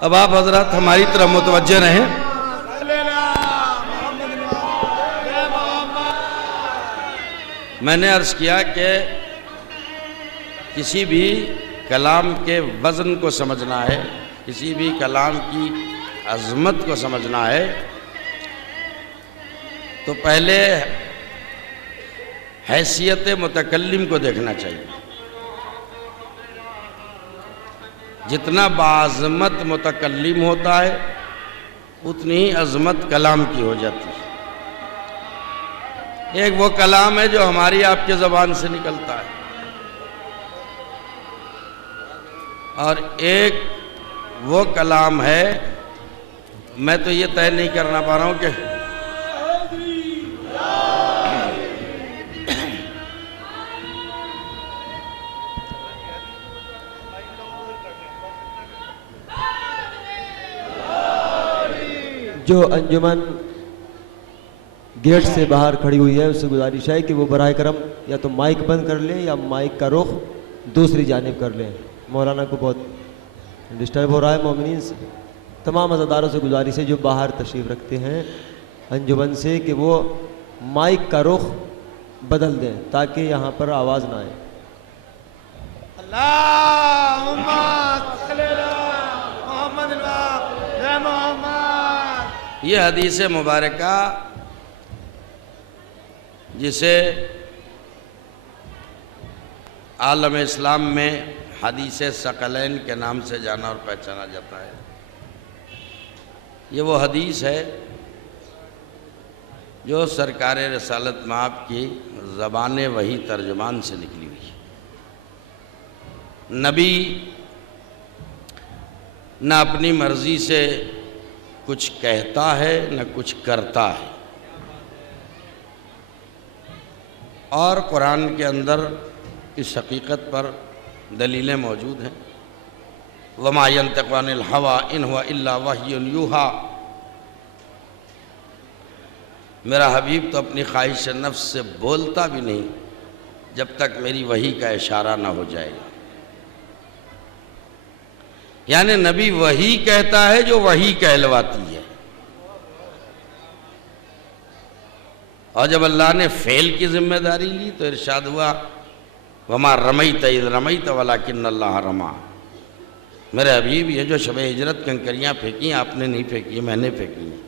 اب آپ حضرات ہماری طرف متوجہ رہیں. میں نے عرض کیا کہ کسی بھی کلام کے وزن کو سمجھنا ہے، کسی بھی کلام کی عظمت کو سمجھنا ہے تو پہلے حیثیت متکلم کو دیکھنا چاہیے. جتنا باعظمت متکلم ہوتا ہے اتنی ہی عظمت کلام کی ہو جاتی ہے. ایک وہ کلام ہے جو ہماری آپ کے زبان سے نکلتا ہے، اور ایک وہ کلام ہے، میں تو یہ طے نہیں کرنا پا رہا ہوں کہ جو انجمن گیٹ سے باہر کھڑی ہوئی ہے اس سے گزارش ہے کہ وہ براہ کرم یا تو مائک بند کر لیں یا مائک کا رخ دوسری جانب کر لیں. مولانا کو بہت ڈسٹرب ہو رہا ہے. مومنین سے تمام عزاداروں سے گزارش ہے جو باہر تشریف رکھتے ہیں انجمن سے کہ وہ مائک کا رخ بدل دیں تاکہ یہاں پر آواز نہ آئے. اللہم صلی علی محمد یا محمد. یہ حدیث مبارکہ جسے عالم اسلام میں حدیث ثقلین کے نام سے جانا اور پہچانا جاتا ہے، یہ وہ حدیث ہے جو سرکار رسالت مآب کی زبان وحی ترجمان سے نکلی ہوئی ہے. نبی نہ اپنی مرضی سے کچھ کہتا ہے نہ کچھ کرتا ہے، اور قرآن کے اندر اس حقیقت پر دلیلیں موجود ہیں. وَمَا يَنْطِقُ عَنِ الْهَوَىٰ إِنْ هُوَ إِلَّا وَحْيٌ يُوحَىٰ. میرا حبیب تو اپنی خواہش نفس سے بولتا بھی نہیں جب تک میری وحی کا اشارہ نہ ہو جائے. یعنی نبی وحی کہتا ہے جو وحی کہلواتی ہے، اور جب اللہ نے فعل کی ذمہ داری لی تو ارشاد ہوا وَمَا رَمَيْتَ إِذْ رَمَيْتَ وَلَكِنَّ اللَّهَ رَمَىٰ. میرے حبیب یہ جو شب ہجرت کنکریاں پھینکی آپ نے نہیں پھینکی، میں نے پھینکی ہیں.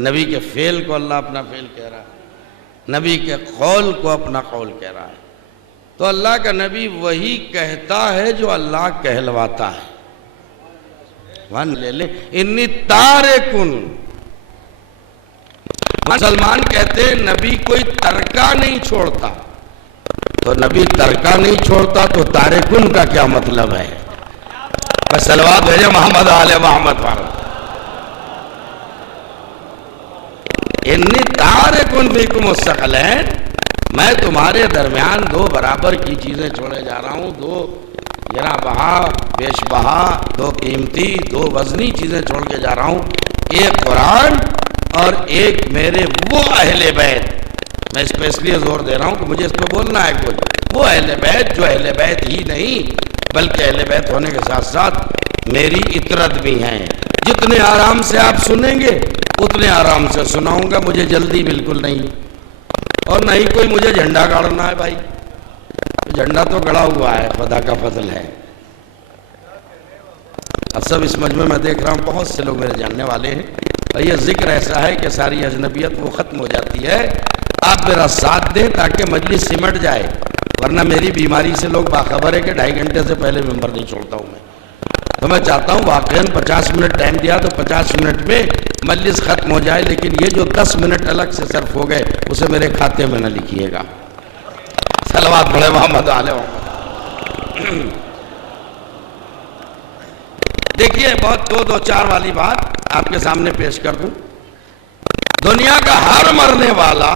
نبی کے فعل کو اللہ اپنا فعل کہہ رہا ہے، نبی کے قول کو اپنا قول کہہ رہا ہے. تو اللہ کا نبی وہی کہتا ہے جو اللہ کہلواتا ہے. ون لے لے انی تارکن. مسلمان کہتے ہیں نبی کوئی ترکہ نہیں چھوڑتا، تو نبی ترکہ نہیں چھوڑتا تو تارکن کا کیا مطلب ہے؟ بس صلوات بھیجے محمد آل محمد پر. انی تارکن فیکم الثقلین، میں تمہارے درمیان دو برابر کی چیزیں چھوڑے جا رہا ہوں، دو گراں بہا پیش بہا، دو قیمتی دو وزنی چیزیں چھوڑ کے جا رہا ہوں. ایک قرآن اور ایک میرے وہ اہل بیت. میں اس پہ اس لیے زور دے رہا ہوں کہ مجھے اس پہ بولنا ہے کچھ. وہ اہل بیت جو اہل بیت ہی نہیں بلکہ اہل بیت ہونے کے ساتھ ساتھ میری اطرت بھی ہیں. جتنے آرام سے آپ سنیں گے اتنے آرام سے سناؤں گا، مجھے جلدی بالکل نہیں، اور نہ ہی کوئی مجھے جھنڈا گاڑنا ہے. بھائی جھنڈا تو گڑا ہوا ہے، خدا کا فضل ہے. اب سب اس مجمع میں دیکھ رہا ہوں بہت سے لوگ میرے جاننے والے ہیں، اور یہ ذکر ایسا ہے کہ ساری اجنبیت وہ ختم ہو جاتی ہے. آپ میرا ساتھ دیں تاکہ مجلس سمٹ جائے، ورنہ میری بیماری سے لوگ باخبر ہے کہ 2.5 گھنٹے سے پہلے ممبر نہیں چھوڑتا ہوں میں. تو میں چاہتا ہوں واقعاً 50 منٹ ٹائم دیا تو 50 منٹ میں مجلس ختم ہو جائے، لیکن یہ جو 10 منٹ الگ سے صرف ہو گئے اسے میرے کھاتے میں نہ لکھیے گا. صلوات پڑھے محمد علیہ محمد. دیکھیے بہت دو چار والی بات آپ کے سامنے پیش کر دوں. دنیا کا ہر مرنے والا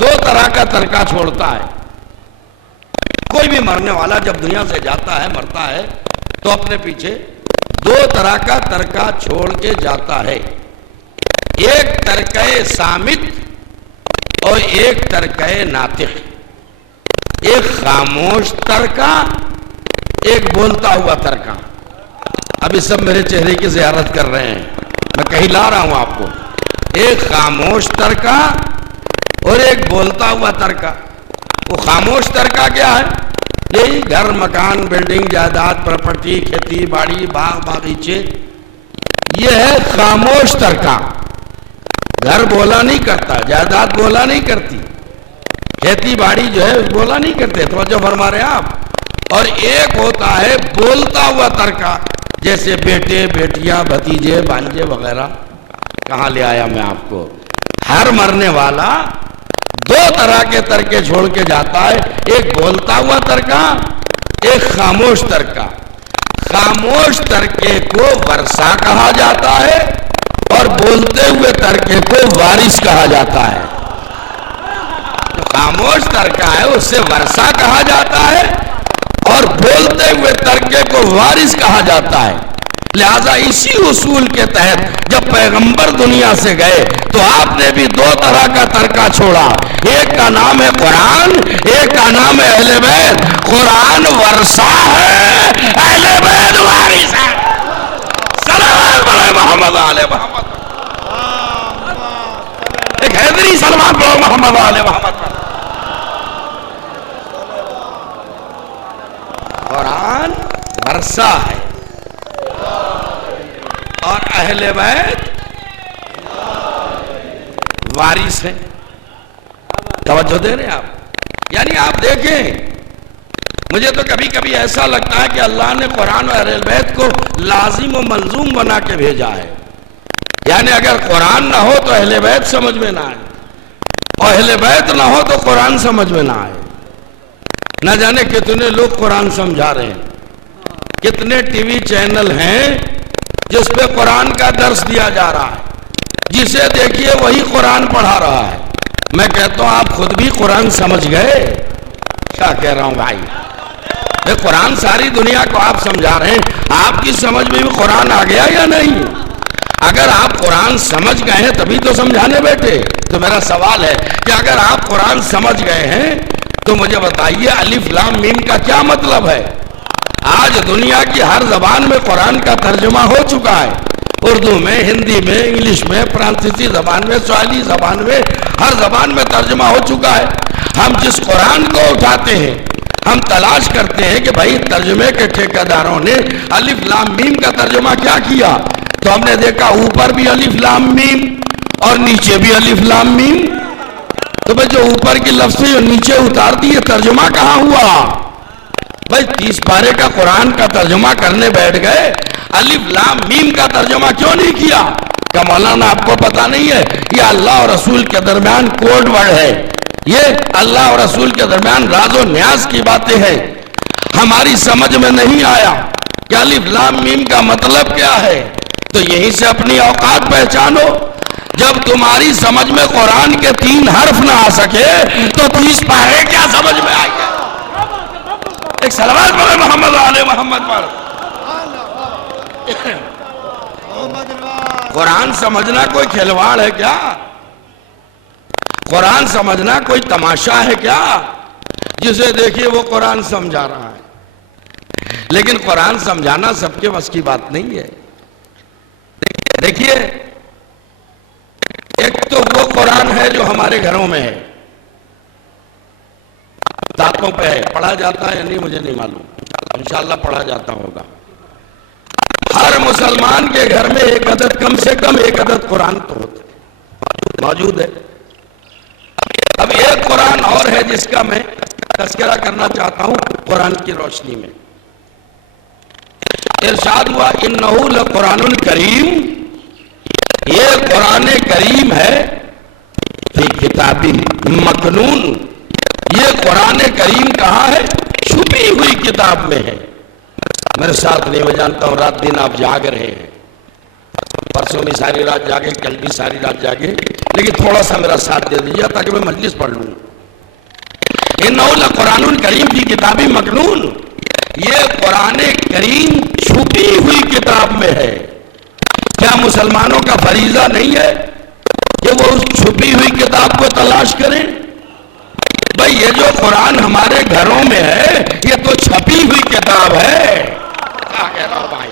2 طرح کا ترکہ چھوڑتا ہے. کوئی بھی مرنے والا جب دنیا سے جاتا ہے مرتا ہے تو اپنے پیچھے 2 طرح کا ترکہ چھوڑ کے جاتا ہے. ایک ترکہ سامت اور ایک ترکہ ناطق، ایک خاموش ترکہ، ایک بولتا ہوا ترکہ. ابھی سب میرے چہرے کی زیارت کر رہے ہیں، میں کہیں لا رہا ہوں آپ کو. ایک خاموش ترکہ اور ایک بولتا ہوا ترکہ. وہ خاموش ترکہ کیا ہے؟ یہی گھر، مکان، بلڈنگ، جائیداد، پراپرٹی، کھیتی باڑی، باغ باغیچے، یہ ہے خاموش ترکہ. گھر بولا نہیں کرتا، جائیداد بولا نہیں کرتی، کھیتی باڑی جو ہے بولا نہیں کرتے. توجہ فرما رہے ہیں آپ. اور ایک ہوتا ہے بولتا ہوا ترکہ، جیسے بیٹے، بیٹیاں، بھتیجے، بھانجے وغیرہ. کہاں لے آیا میں آپ کو؟ ہر مرنے والا دو طرح کے ترکے چھوڑ کے جاتا ہے، ایک بولتا ہوا ترکہ، ایک خاموش ترکہ. خاموش ترکے کو ورثہ کہا جاتا ہے اور بولتے ہوئے ترکے کو وارث کہا جاتا ہے. جو خاموش ترکہ ہے اس سے ورثہ کہا جاتا ہے اور بولتے ہوئے ترکے کو وارث کہا جاتا ہے. لہذا اسی اصول کے تحت جب پیغمبر دنیا سے گئے تو آپ نے بھی دو طرح کا ترکہ چھوڑا. ایک کا نام ہے قرآن، ایک کا نام ہے اہل بیت. قرآن ورثہ ہے، اہل بیت وارث ہے. صلوات علی محمد علیہ محمد. ایک حیدری سلمان بولو محمد علیہ محمد. قرآن ورثہ ہے اور اہل بیت وارث ہیں. توجہ دے رہے ہیں آپ؟ یعنی آپ دیکھیں، مجھے تو کبھی کبھی ایسا لگتا ہے کہ اللہ نے قرآن اور اہل بیت کو لازم و ملزوم بنا کے بھیجا ہے. یعنی اگر قرآن نہ ہو تو اہل بیت سمجھ میں نہ آئے، اور اہل بیت نہ ہو تو قرآن سمجھ میں نہ آئے. نہ جانے کتنے لوگ قرآن سمجھا رہے ہیں، کتنے ٹی وی چینل ہیں جس پہ قرآن کا درس دیا جا رہا ہے، جسے دیکھیے وہی قرآن پڑھا رہا ہے. میں کہتا ہوں آپ خود بھی قرآن سمجھ گئے؟ کیا کہہ رہا ہوں بھائی؟ قرآن ساری دنیا کو آپ سمجھا رہے ہیں، آپ کی سمجھ میں بھی قرآن آ گیا یا نہیں؟ اگر آپ قرآن سمجھ گئے ہیں تبھی تو سمجھانے بیٹھے. تو میرا سوال ہے کہ اگر آپ قرآن سمجھ گئے ہیں تو مجھے بتائیے الف لام میم کا کیا مطلب ہے؟ آج دنیا کی ہر زبان میں قرآن کا ترجمہ ہو چکا ہے. اردو میں، ہندی میں، انگلش میں، فرانسیسی زبان میں، سواحلی زبان میں، ہر زبان میں ترجمہ ہو چکا ہے. ہم جس قرآن کو اٹھاتے ہیں ہم تلاش کرتے ہیں کہ بھائی ترجمے کے ٹھیکیداروں نے الف لام میم کا ترجمہ کیا کیا. تو ہم نے دیکھا اوپر بھی الف لام میم اور نیچے بھی الف لام میم. تو بھائی جو اوپر کی لفظ جو نیچے اتار دی یہ ترجمہ کہاں ہوا؟ بھائی 30 پارے کا قرآن کا ترجمہ کرنے بیٹھ گئے، الف لام میم کا ترجمہ کیوں نہیں کیا؟ کیا مولانا آپ کو پتا نہیں ہے یہ اللہ اور رسول کے درمیان کوڈ ورڈ ہے، یہ اللہ اور رسول کے درمیان راز و نیاز کی باتیں ہیں. ہماری سمجھ میں نہیں آیا کہ الف لام میم کا مطلب کیا ہے، تو یہیں سے اپنی اوقات پہچانو. جب تمہاری سمجھ میں قرآن کے 3 حرف نہ آ سکے تو 30 پارے کیا سمجھ میں آئے گا؟ ایک صلوات پڑھے محمد علیہ محمد پر. قرآن سمجھنا کوئی کھلواڑ ہے کیا؟ قرآن سمجھنا کوئی تماشا ہے کیا؟ جسے دیکھیے وہ قرآن سمجھا رہا ہے. لیکن قرآن سمجھانا سب کے بس کی بات نہیں ہے. دیکھیے ایک تو وہ قرآن ہے جو ہمارے گھروں میں ہے، دانتوں پہ ہے، پڑھا جاتا ہے یا نہیں مجھے نہیں معلوم، انشاءاللہ پڑھا جاتا ہوگا. ہر مسلمان کے گھر میں ایک عدد، کم سے کم ایک عدد قرآن تو موجود ہے. اب ایک قرآن اور ہے جس کا میں تذکرہ کرنا چاہتا ہوں قرآن کی روشنی میں. ارشاد ہوا انہ لقرآن کریم، یہ قرآن کریم ہے فی کتاب مکنون. یہ قرآن کریم کہاں ہے؟ چھپی ہوئی کتاب میں ہے. میرے ساتھ نہیں، میں جانتا ہوں رات دن آپ جاگ رہے ہیں، پرسوں بھی ساری رات جاگے، کل بھی ساری رات جاگے، لیکن تھوڑا سا میرا ساتھ دے دیجیے تاکہ میں مجلس پڑھ لوں. انہ لقرآن کریم فی کتاب مکنون، یہ قرآن کریم چھپی ہوئی کتاب میں ہے. کیا مسلمانوں کا فریضہ نہیں ہے کہ وہ اس چھپی ہوئی کتاب کو تلاش کریں؟ بھئی یہ جو قرآن ہمارے گھروں میں ہے یہ تو چھپی ہوئی کتاب ہے. کیا کہہ رہا ہوں بھائی؟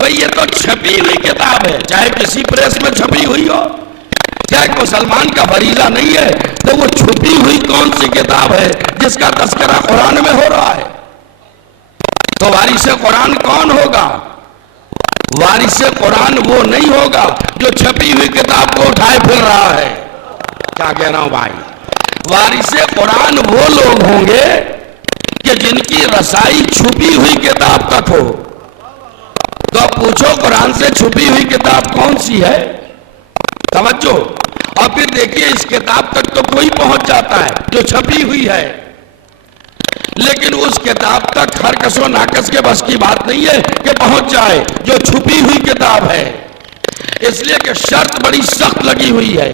بھئی یہ تو چھپی ہوئی کتاب ہے، چاہے کسی پریس میں چھپی ہوئی ہو، چاہے مسلمان کا فریضہ نہیں ہے، تو وہ چھپی ہوئی کون سی کتاب ہے جس کا تذکرہ قرآن میں ہو رہا ہے؟ تو وارث قرآن کون ہوگا؟ وارث قرآن وہ نہیں ہوگا جو چھپی ہوئی کتاب کو اٹھائے پھر رہا ہے. کیا کہہ رہا ہوں بھائی؟ وارث قرآن وہ لوگ ہوں گے کہ جن کی رسائی چھپی ہوئی کتاب تک ہو. تو اب پوچھو قرآن سے چھپی ہوئی کتاب کون سی ہے؟ توجہ. اور پھر دیکھیے اس کتاب تک تو کوئی پہنچ جاتا ہے جو چھپی ہوئی ہے، لیکن اس کتاب تک ہر کس و ناقص کے بس کی بات نہیں ہے کہ پہنچ جائے جو چھپی ہوئی کتاب ہے. اس لیے کہ شرط بڑی سخت لگی ہوئی ہے.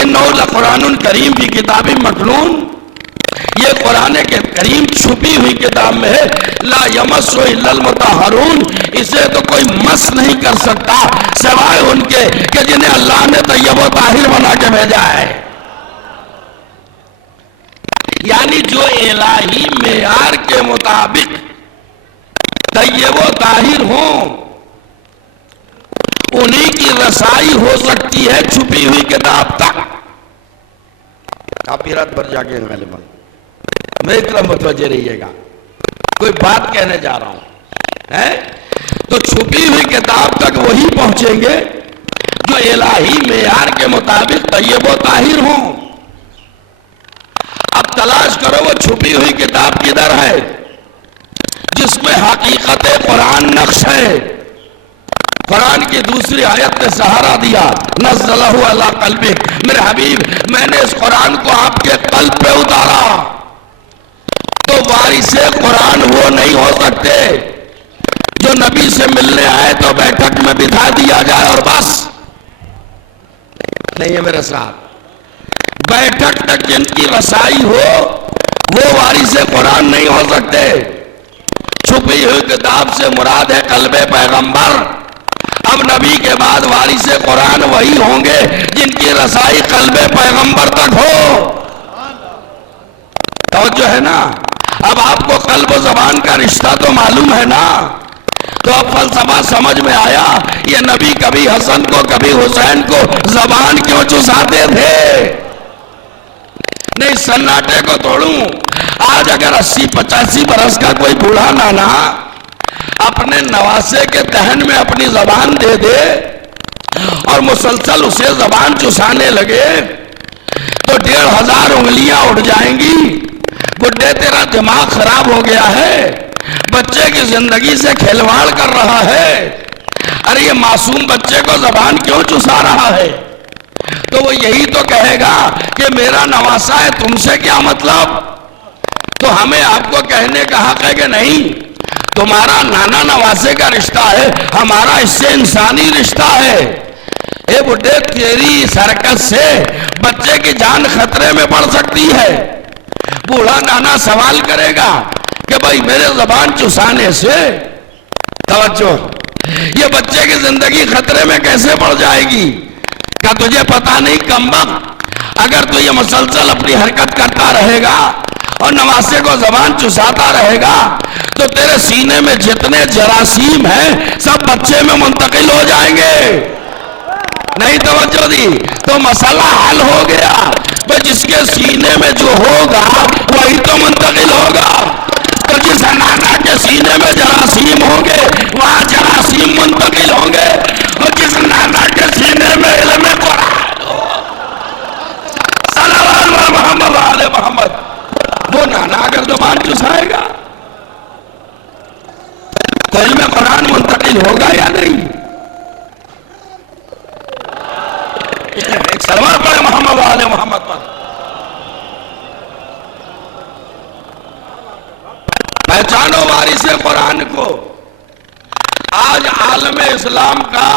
انہ لقرآن کریم فی کتاب مکنون، یہ قرآن کریم چھپی ہوئی کتاب میں ہے. لا یمسہ الا المطہرون، اسے تو کوئی مس نہیں کر سکتا سوائے ان کے کہ جنہیں اللہ نے طیب و طاہر بنا کے بھیجا ہے. یعنی جو الہی معیار کے مطابق طیب و طاہر ہوں انہی کی رسائی ہو سکتی ہے چھپی ہوئی کتاب تک. کاپیرات پر جا کے غالباً میری طرف متوجہ رہیے گا، کوئی بات کہنے جا رہا ہوں. تو چھپی ہوئی کتاب تک وہی پہنچیں گے جو الہی معیار کے مطابق طیب و طاہر ہوں. اب تلاش کرو وہ چھپی ہوئی کتاب کدھر ہے جس میں حقیقت قرآن نقش ہے. قرآن کی دوسری آیت نے سہارا دیا، نزلہ علی قلبک، میرے حبیب میں نے اس قرآن کو آپ کے قلب پہ اتارا. تو وارث قرآن وہ نہیں ہو سکتے جو نبی سے ملنے آئے تو بیٹھک میں بٹھا دیا جائے اور بس. نہیں ہے میرے ساتھ. بیٹھک تک جن کی رسائی ہو وہ وارث قرآن نہیں ہو سکتے. چھپی ہوئی کتاب سے مراد ہے قلب پیغمبر. اب نبی کے بعد وارث قرآن وہی ہوں گے جن کی رسائی قلب پیغمبر تک ہو. توجہ ہے نا؟ اب آپ کو قلب و زبان کا رشتہ تو معلوم ہے نا. تو اب فلسفہ سمجھ میں آیا. یہ نبی کبھی حسن کو کبھی حسین کو زبان کیوں چساتے تھے؟ نہیں سناٹے کو توڑوں. آج اگر 80-85 برس کا کوئی بوڑھا نانا اپنے نواسے کے دہن میں اپنی زبان دے دے اور مسلسل اسے زبان چسانے لگے تو 1500 انگلیاں اٹھ جائیں گی. بڈھے تیرا دماغ خراب ہو گیا ہے، بچے کی زندگی سے کھلواڑ کر رہا ہے. ارے یہ معصوم بچے کو زبان کیوں چسا رہا ہے؟ تو وہ یہی تو کہے گا کہ میرا نواسا ہے، تم سے کیا مطلب؟ تو ہمیں آپ کو کہنے کا حق ہے کہ نہیں، تمہارا نانا نواسے کا رشتہ ہے، ہمارا اس سے انسانی رشتہ ہے. اے بڈھے تیری حرکت سے بچے کی جان خطرے میں پڑ سکتی ہے. بوڑھا نانا سوال کرے گا کہ بھائی میرے زبان چسانے سے، توجہ، یہ بچے کی زندگی خطرے میں کیسے پڑ جائے گی؟ کیا تجھے پتا نہیں کمبخت، اگر تو یہ مسلسل اپنی حرکت کرتا رہے گا اور نواسے کو زبان چساتا رہے گا تو تیرے سینے میں جتنے جراثیم ہیں سب بچے میں منتقل ہو جائیں گے. نہیں توجہ دی؟ تو مسئلہ حل ہو گیا. بھئی جس کے سینے میں جو ہوگا وہی تو منتقل ہوگا. تو جس نانا کے سینے میں جراثیم ہوں گے وہاں جراثیم منتقل ہوں گے، اور جس نانا کے سینے میں علم قرآن ہو، صلی اللہ علیہ محمد علیہ محمد، وہ نانا اگر زبان چسائے گا تو علم قرآن منتقل ہوگا یا نہیں؟ ایک سلوات پڑھے محمد علیہ محمد پر. پہچانو وارث قرآن کو. آج عالم اسلام کا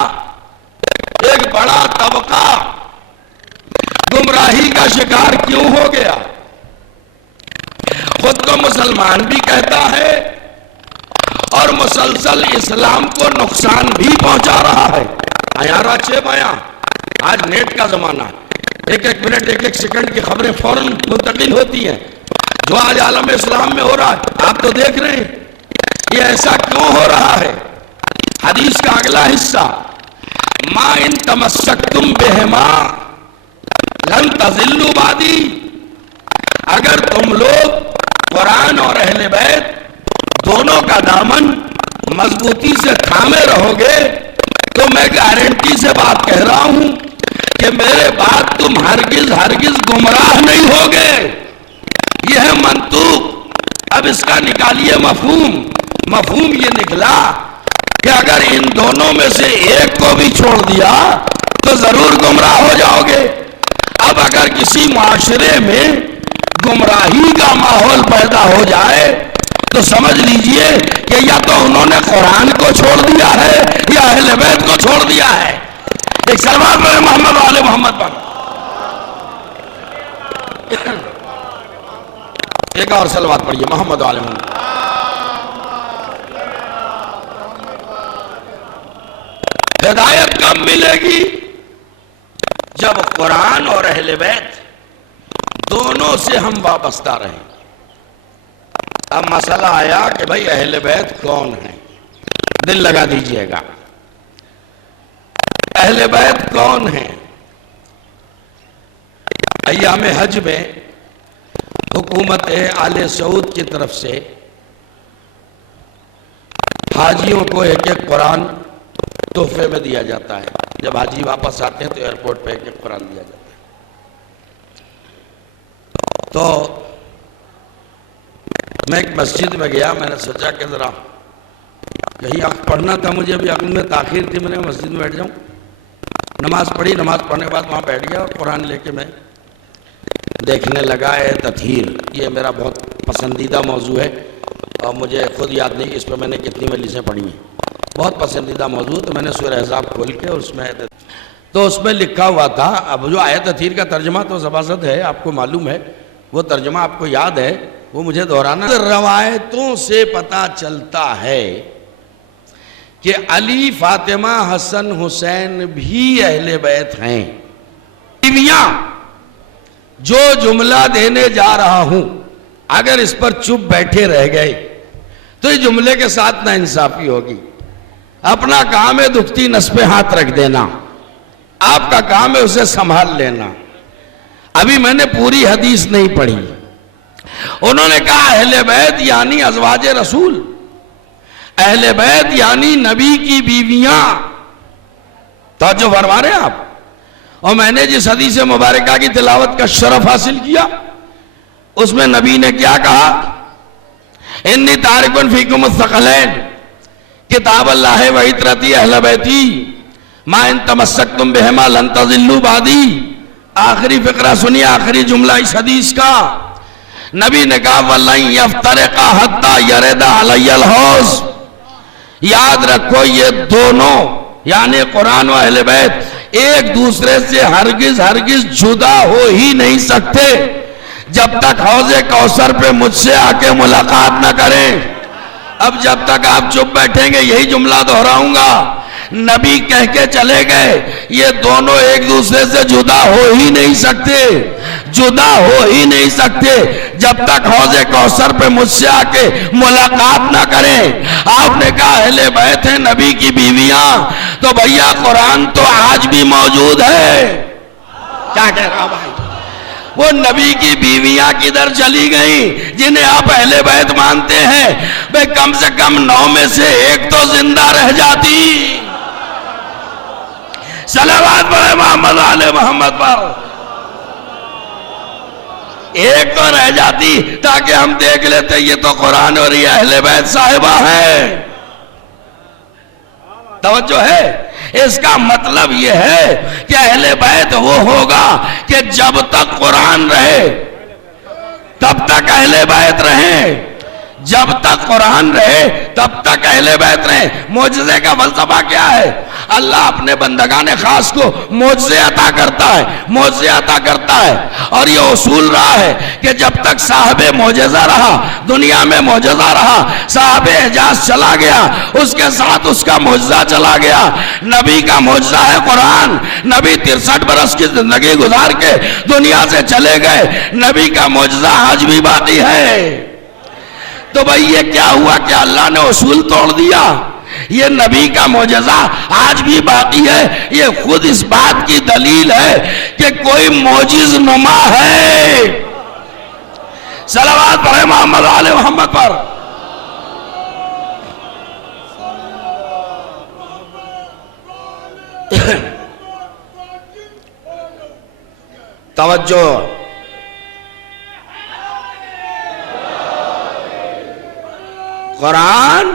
ایک بڑا طبقہ گمراہی کا شکار کیوں ہو گیا؟ خود کو مسلمان بھی کہتا ہے اور مسلسل اسلام کو نقصان بھی پہنچا رہا ہے. آیا راچے بیاں آج نیٹ کا زمانہ ہے، ایک ایک منٹ ایک ایک سیکنڈ کی خبریں فوراً منتقل ہوتی ہیں. جو آج عالم اسلام میں ہو رہا ہے آپ تو دیکھ رہے ہیں. یہ ایسا کیوں ہو رہا ہے؟ حدیث کا اگلا حصہ، ما ان تمسکتم بہما لن تضلوا بعدی، اگر تم لوگ قرآن اور اہل بیت دونوں کا دامن مضبوطی سے تھامے رہو گے تو میں گارنٹی سے بات کہہ رہا ہوں کہ میرے بعد تم ہرگز ہرگز گمراہ نہیں ہوگے. یہ ہے منطوق. اب اس کا نکالیے مفہوم. مفہوم یہ نکلا کہ اگر ان دونوں میں سے ایک کو بھی چھوڑ دیا تو ضرور گمراہ ہو جاؤ گے. اب اگر کسی معاشرے میں گمراہی کا ماحول پیدا ہو جائے تو سمجھ لیجئے کہ یا تو انہوں نے قرآن کو چھوڑ دیا ہے یا اہل بیت کو چھوڑ دیا ہے. ایک سلوات پڑھے محمد والے محمد پر. ایک اور سلوات پڑھیے محمد والے محمد. ہدایت کب ملے گی؟ جب قرآن اور اہل بیت دونوں سے ہم وابستہ رہیں. اب مسئلہ آیا کہ بھائی اہل بیت کون ہیں؟ دل لگا دیجئے گا. اہل بیت کون ہیں؟ ایام حج میں حکومت آل سعود کی طرف سے حاجیوں کو ایک ایک قرآن تحفے میں دیا جاتا ہے. جب حاجی واپس آتے ہیں تو ایئرپورٹ پہ ایک ایک قرآن دیا جاتا ہے. تو میں ایک مسجد میں گیا. میں نے سوچا کہ ذرا کہیں پڑھنا تھا، مجھے بھی عقل میں تاخیر تھی، میں نے مسجد میں بیٹھ جاؤں. نماز پڑھی. نماز پڑھنے کے بعد وہاں بیٹھ گیا اور قرآن لے کے میں دیکھنے لگا ہے تطہیر. یہ میرا بہت پسندیدہ موضوع ہے اور مجھے خود یاد نہیں کہ اس پہ میں نے کتنی مجلسیں پڑھی ہیں. بہت پسندیدہ موضوع. تو میں نے سورہ احزاب کھول کے اس میں لکھا ہوا تھا. اب جو آیت تطہیر کا ترجمہ تو زبردست ہے، آپ کو معلوم ہے، وہ ترجمہ آپ کو یاد ہے، وہ مجھے دہرانا. روایتوں سے پتہ چلتا ہے کہ علی، فاطمہ، حسن، حسین بھی اہل بیت ہیں. بیویاں، جو جملہ دینے جا رہا ہوں اگر اس پر چپ بیٹھے رہ گئے تو یہ جملے کے ساتھ ناانصافی ہوگی. اپنا کام ہے دکھتی نس پہ ہاتھ رکھ دینا، آپ کا کام ہے اسے سنبھال لینا. ابھی میں نے پوری حدیث نہیں پڑھی. انہوں نے کہا اہل بیت یعنی ازواج رسول، اہل بیت یعنی نبی کی بیویاں. توجہ فرما رہے ہیں آپ؟ اور میں نے جس حدیث مبارکہ کی تلاوت کا شرف حاصل کیا اس میں نبی نے کیا کہا؟ انی تارکن فیکم الثقلین کتاب اللہ و عطرتی اہل بیتی ما ان تمسکتم بہما لن تضلوا بعدی. آخری فقرہ سنیے، آخری جملہ اس حدیث کا. نبی نے کہا وَلَن يَفْتَرِقَ حَتَّى يَرِدَ عَلَيَّ الْحَوْض. یاد رکھو یہ دونوں یعنی قرآن و اہل بیت ایک دوسرے سے ہرگز ہرگز جدا ہو ہی نہیں سکتے جب تک حوض کوثر پہ مجھ سے آ کے ملاقات نہ کریں. اب جب تک آپ چپ بیٹھیں گے یہی جملہ دہراؤں گا. نبی کہہ کے چلے گئے یہ دونوں ایک دوسرے سے جدا ہو ہی نہیں سکتے، جدا ہو ہی نہیں سکتے جب تک حوض کوثر پہ مجھ سے آ کے ملاقات نہ کریں. آپ نے کہا اہل بیت ہیں نبی کی بیویاں، تو بھیا قرآن تو آج بھی موجود ہے. کیا کہہ رہا بھائی؟ وہ نبی کی بیویاں کدھر چلی گئیں جنہیں آپ اہل بیت مانتے ہیں؟ بھئی کم سے کم 9 میں سے ایک تو زندہ رہ جاتی. صلوات پڑھے محمد والے محمد پر. ایک تو رہ جاتی تاکہ ہم دیکھ لیتے یہ تو قرآن اور یہ اہل بیت صاحبہ ہے. توجہ ہے؟ اس کا مطلب یہ ہے کہ اہل بیت وہ ہوگا کہ جب تک قرآن رہے تب تک اہل بیت رہیں، جب تک قرآن رہے تب تک اہل بیت رہے. معجزے کا فلسفہ کیا ہے؟ اللہ اپنے بندگان خاص کو معجزے عطا کرتا ہے، معجزے عطا کرتا ہے. اور یہ اصول رہا ہے کہ جب تک صاحب معجزہ رہا، دنیا میں معجزہ رہا، صاحب اعجاز چلا گیا، اس کے ساتھ اس کا معجزہ چلا گیا. نبی کا معجزہ ہے قرآن. نبی 63 برس کی زندگی گزار کے دنیا سے چلے گئے، نبی کا معجزہ آج بھی باقی ہے. تو بھئی یہ کیا ہوا کہ اللہ نے اصول توڑ دیا؟ یہ نبی کا معجزہ آج بھی باقی ہے. یہ خود اس بات کی دلیل ہے کہ کوئی معجز نما ہے. صلوات پڑھیں محمد آل محمد پر. توجہ. قرآن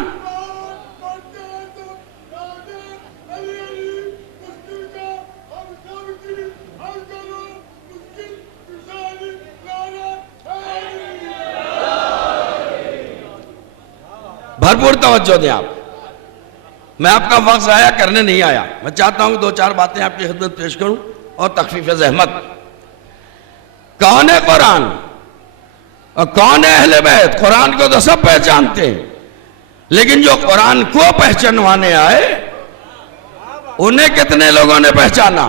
بھرپور توجہ دیں آپ. میں آپ کا وقت ضائع کرنے نہیں آیا. میں چاہتا ہوں کہ 2-4 باتیں آپ کی خدمت پیش کروں اور تخفیف زحمت. کون ہے قرآن اور کون ہے اہل بیت؟ قرآن کو تو سب پہچانتے ہیں، لیکن جو قرآن کو پہچانوانے آئے انہیں کتنے لوگوں نے پہچانا؟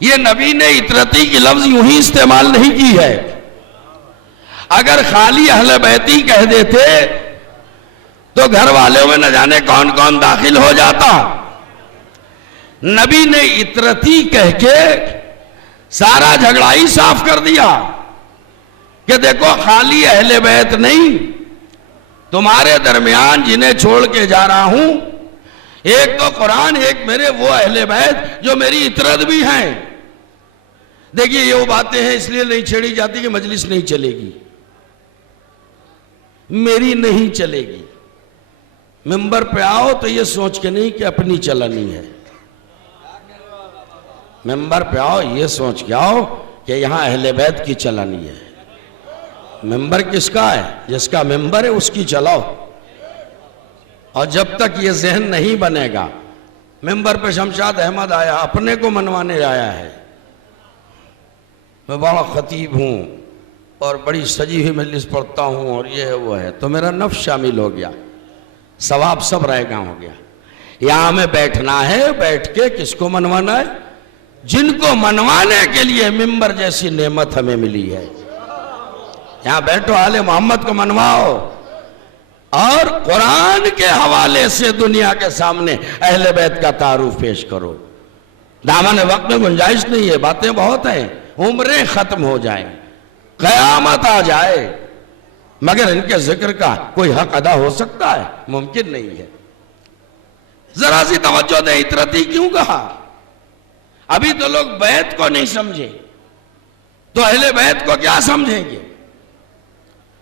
یہ نبی نے اطرتی کی لفظ یوں ہی استعمال نہیں کی ہے. اگر خالی اہل بیتی کہہ دیتے تو گھر والوں میں نہ جانے کون کون داخل ہو جاتا. نبی نے اطرتی کہہ کے سارا جھگڑا ہی صاف کر دیا کہ دیکھو خالی اہل بیت نہیں، تمہارے درمیان جنہیں چھوڑ کے جا رہا ہوں، ایک تو قرآن، ایک میرے وہ اہل بیت جو میری اطرت بھی ہیں. دیکھیے یہ وہ باتیں ہیں اس لیے نہیں چھیڑی جاتی کہ مجلس نہیں چلے گی، میری نہیں چلے گی. ممبر پہ آؤ تو یہ سوچ کے نہیں کہ اپنی چلانی ہے. ممبر پہ آؤ یہ سوچ کے آؤ کہ یہاں اہل بیت کی چلانی ہے. ممبر کس کا ہے؟ جس کا ممبر ہے اس کی چلاؤ. اور جب تک یہ ذہن نہیں بنے گا، ممبر پہ شمشاد احمد آیا، اپنے کو منوانے آیا ہے، میں بڑا خطیب ہوں اور بڑی سجی ہوئی مجلس پڑھتا ہوں اور یہ ہے وہ ہے، تو میرا نفس شامل ہو گیا، ثواب سب رائے گاں ہو گیا. یہاں میں بیٹھنا ہے، بیٹھ کے کس کو منوانا ہے؟ جن کو منوانے کے لیے ممبر جیسی نعمت ہمیں ملی ہے. یہاں بیٹھو، آل محمد کو منواؤ اور قرآن کے حوالے سے دنیا کے سامنے اہل بیت کا تعارف پیش کرو. دامن وقت میں گنجائش نہیں ہے، باتیں بہت ہیں، عمریں ختم ہو جائیں، قیامت آ جائے، مگر ان کے ذکر کا کوئی حق ادا ہو سکتا ہے؟ ممکن نہیں ہے. ذرا سی توجہ دیں. اطرتی کیوں کہا؟ ابھی تو لوگ بیت کو نہیں سمجھے، تو اہل بیت کو کیا سمجھیں گے؟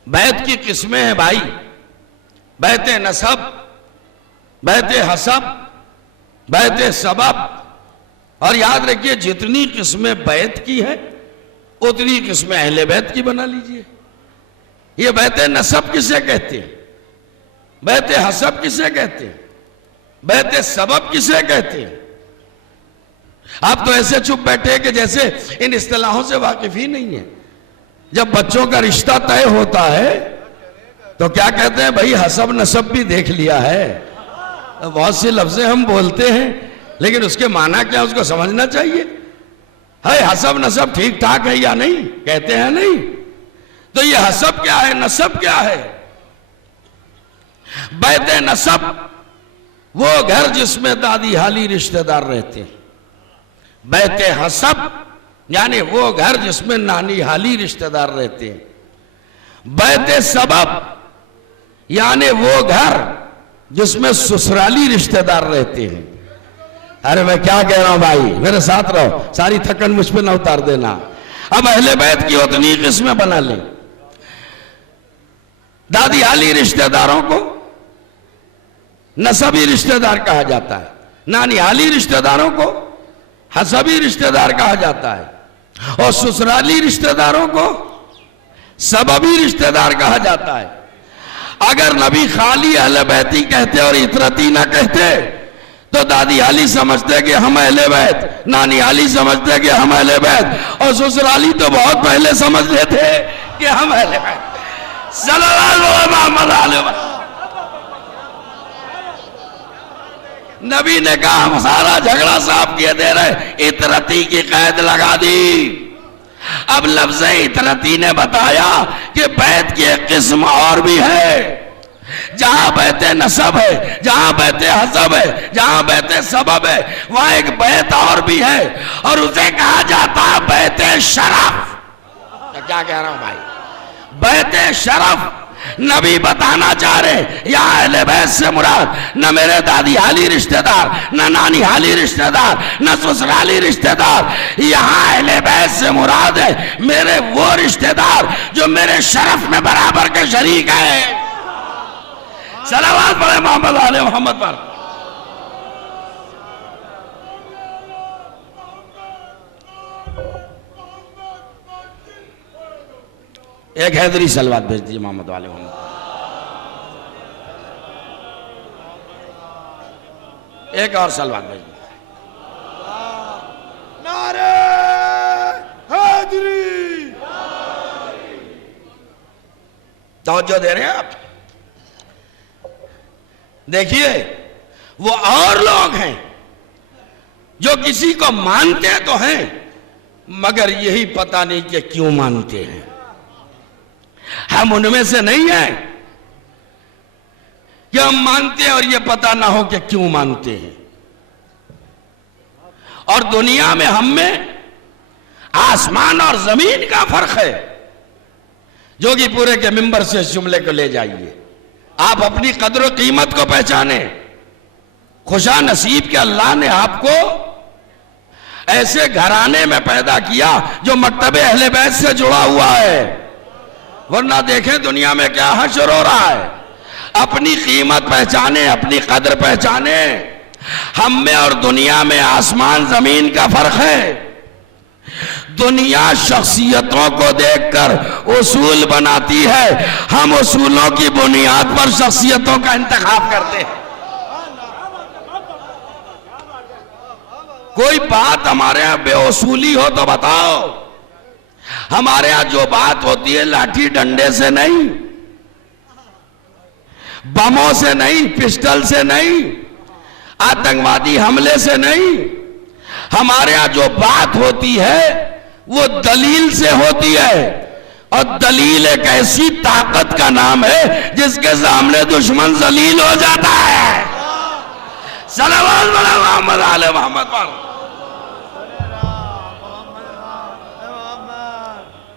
بیت کی قسمیں ہیں بھائی، بیت نسب، بیت حسب، بیت سبب. اور یاد رکھیے جتنی قسمیں بیت کی ہیں اتنی قسمیں اہل بیت کی بنا لیجئے. یہ بیت نسب کسے کہتے ہیں؟ بیت حسب کسے کہتے ہیں؟ بیت سبب کسے کہتے ہیں؟ آپ تو ایسے چپ بیٹھے کہ جیسے ان اصطلاحوں سے واقف ہی نہیں ہیں. جب بچوں کا رشتہ طے ہوتا ہے تو کیا کہتے ہیں؟ بھائی حسب نسب بھی دیکھ لیا ہے. بہت سی لفظیں ہم بولتے ہیں لیکن اس کے معنی کیا اس کو سمجھنا چاہیے. ہے حسب نسب ٹھیک ٹھاک ہے یا نہیں؟ کہتے ہیں نہیں. تو یہ حسب کیا ہے؟ نسب کیا ہے؟ بیت نسب وہ گھر جس میں دادی حالی رشتہ دار رہتے ہیں. بیت حسب یعنی وہ گھر جس میں نانی حالی رشتہ دار رہتے ہیں. بیت سبب یعنی وہ گھر جس میں سسرالی رشتہ دار رہتے ہیں. ارے میں کیا کہہ رہا ہوں بھائی، میرے ساتھ رہو، ساری تھکن مجھ پہ نہ اتار دینا. اب اہل بیت کی اتنی قسمیں بنا لیں. دادی حالی رشتہ داروں کو نسبی رشتہ دار کہا جاتا ہے، نانی حالی رشتہ داروں کو حسبی رشتہ دار کہا جاتا ہے، اور سسرالی رشتہ داروں کو سببی رشتہ دار کہا جاتا ہے. اگر نبی خالی اہل بیتی کہتے اور اطرتی نہ کہتے تو دادی علی سمجھتے کہ ہم اہل بیت، نانی علی سمجھتے کہ ہم اہل بیت، اور سسرالی تو بہت پہلے سمجھ لیتے کہ ہم اہل بیت۔ صلی اللہ علیہ وسلم۔ نبی نے کہا ہم سارا جھگڑا صاف کیے دے رہے، اطرتی کی قید لگا دی۔ اب لفظ اطرتی نے بتایا کہ بیت کی ایک قسم اور بھی ہے، جہاں بیت نسب ہے، جہاں بیت حسب ہے، جہاں بیت سبب ہے، وہاں ایک بیت اور بھی ہے، اور اسے کہا جاتا ہے بیت شرف۔ کیا کہہ رہا ہوں بھائی؟ بیت شرف۔ نبی بتانا چاہ رہے یا اہل بیت سے مراد نہ میرے دادی حالی رشتہ دار، نہ نانی حالی رشتہ دار، نہ سسرالی رشتہ دار، یہاں اہل بیت سے مراد ہے میرے وہ رشتہ دار جو میرے شرف میں برابر کے شریک ہے۔ صلوات پڑھے محمد علیہ محمد پر۔ ایک حیدری صلوات بھیج دیجیے محمد علیہ محمد۔ ایک اور صلوات بھیج دیجیے۔ نعرہ حیدری۔ توجہ دے رہے ہیں آپ؟ دیکھیے وہ اور لوگ ہیں جو کسی کو مانتے تو ہیں مگر یہی پتہ نہیں کہ کیوں مانتے ہیں۔ ہم ان میں سے نہیں ہیں کہ ہم مانتے ہیں اور یہ پتہ نہ ہو کہ کیوں مانتے ہیں۔ اور دنیا میں ہم میں آسمان اور زمین کا فرق ہے، جو کہ پورے کے ممبر سے اس جملے کو لے جائیے۔ آپ اپنی قدر و قیمت کو پہچانیں۔ خوشا نصیب کہ اللہ نے آپ کو ایسے گھرانے میں پیدا کیا جو مکتب اہل بیت سے جڑا ہوا ہے، ورنہ دیکھیں دنیا میں کیا حشر ہو رہا ہے۔ اپنی قیمت پہچانیں، اپنی قدر پہچانیں۔ ہم میں اور دنیا میں آسمان زمین کا فرق ہے۔ دنیا شخصیتوں کو دیکھ کر اصول بناتی ہے، ہم اصولوں کی بنیاد پر شخصیتوں کا انتخاب کرتے ہیں۔ کوئی بات ہمارے ہاں بے اصولی ہو تو بتاؤ۔ ہمارے ہاں جو بات ہوتی ہے لاٹھی ڈنڈے سے نہیں، بموں سے نہیں، پسٹل سے نہیں، آتنکوادی حملے سے نہیں۔ ہمارے ہاں جو بات ہوتی ہے وہ دلیل سے ہوتی ہے، اور دلیل ایک ایسی طاقت کا نام ہے جس کے سامنے دشمن ذلیل ہو جاتا ہے۔ صلوات علی محمد علیہ محمد پر۔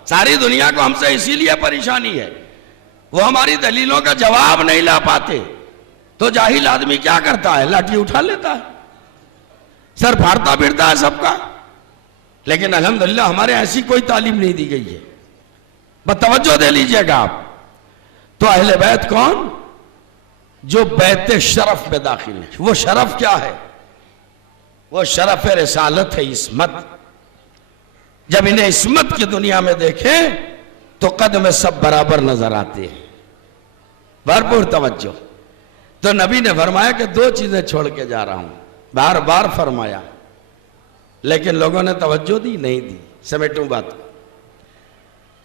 ساری دنیا کو ہم سے اسی لیے پریشانی ہے، وہ ہماری دلیلوں کا جواب نہیں لا پاتے، تو جاہل آدمی کیا کرتا ہے؟ لاٹھی اٹھا لیتا ہے، سر پھاڑتا پھرتا ہے سب کا۔ لیکن الحمدللہ ہمارے ایسی کوئی تعلیم نہیں دی گئی ہے۔ بتوجہ دے لیجئے گا آپ۔ تو اہل بیت کون؟ جو بیت شرف میں داخل ہے۔ وہ شرف کیا ہے؟ وہ شرف رسالت ہے، عصمت۔ جب انہیں عصمت کی دنیا میں دیکھیں تو قدم سب برابر نظر آتے ہیں۔ بھرپور توجہ۔ تو نبی نے فرمایا کہ دو چیزیں چھوڑ کے جا رہا ہوں، بار بار فرمایا، لیکن لوگوں نے توجہ دی نہیں دی۔ سمیٹوں بات کو۔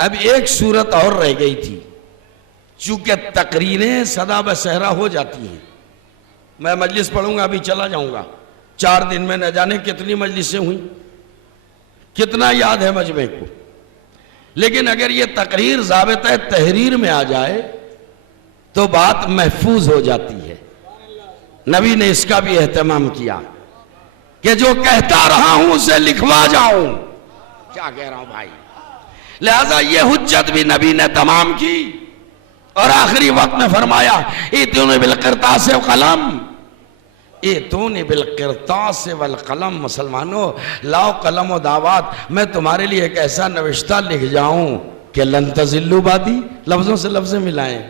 اب ایک صورت اور رہ گئی تھی، چونکہ تقریریں سدا بصہرا ہو جاتی ہیں۔ میں مجلس پڑھوں گا، ابھی چلا جاؤں گا، 4 دن میں نہ جانے کتنی مجلسیں ہوئیں، کتنا یاد ہے مجمع کو۔ لیکن اگر یہ تقریر ضابطہ تحریر میں آ جائے تو بات محفوظ ہو جاتی ہے۔ نبی نے اس کا بھی اہتمام کیا کہ جو کہتا رہا ہوں اسے لکھوا جاؤں۔ کیا کہہ رہا ہوں بھائی؟ لہذا یہ حجت بھی نبی نے تمام کی، اور آخری وقت میں فرمایا ایتونی بالقرطاس والقلم، ایتونی بالقرطاس والقلم۔ مسلمانوں، لاؤ قلم و دعوات، میں تمہارے لیے ایک ایسا نوشتہ لکھ جاؤں کہ لن تضلوا بعدی، لفظوں سے لفظیں ملائیں،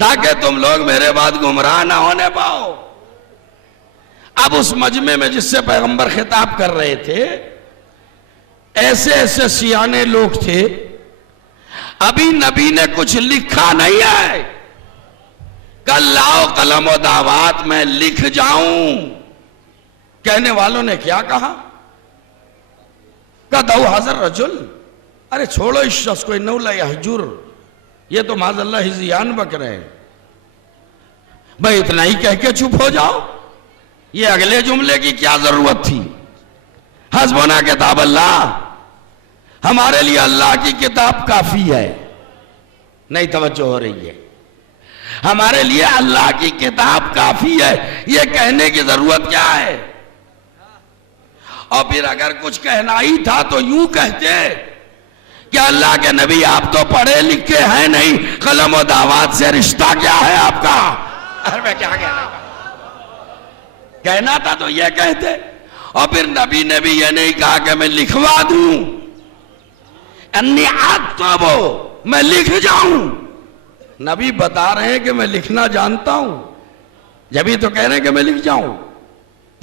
تاکہ تم لوگ میرے بعد گمراہ نہ ہونے پاؤ۔ اب اس مجمع میں جس سے پیغمبر خطاب کر رہے تھے، ایسے ایسے سیانے لوگ تھے، ابھی نبی نے کچھ لکھا نہیں ہے، کہ لاؤ قلم و دعوات میں لکھ جاؤں. کہنے والوں نے کیا کہا کہ دو حضر رجل، ارے چھوڑو اس شخص کو، انہو لا یحجر، یہ تو معاذ اللہ ہزیان بک رہے ہیں. بھئی اتنا ہی کہہ کے چپ ہو جاؤ، یہ اگلے جملے کی کیا ضرورت تھی؟ حسبنا کتاب اللہ، ہمارے لیے اللہ کی کتاب کافی ہے. نہیں توجہ ہو رہی ہے؟ ہمارے لیے اللہ کی کتاب کافی ہے، یہ کہنے کی ضرورت کیا ہے؟ اور پھر اگر کچھ کہنا ہی تھا تو یوں کہتے کہ اللہ کے نبی آپ تو پڑھے لکھے ہیں نہیں، قلم و دعوات سے رشتہ کیا ہے آپ کا؟ ارے میں کیا کہنا تھا تو یہ کہتے. اور پھر نبی نے بھی یہ نہیں کہا کہ میں لکھوا دوں، انی اکتب، میں لکھ جاؤں. نبی بتا رہے ہیں کہ میں لکھنا جانتا ہوں، جبھی تو کہہ رہے ہیں کہ میں لکھ جاؤں.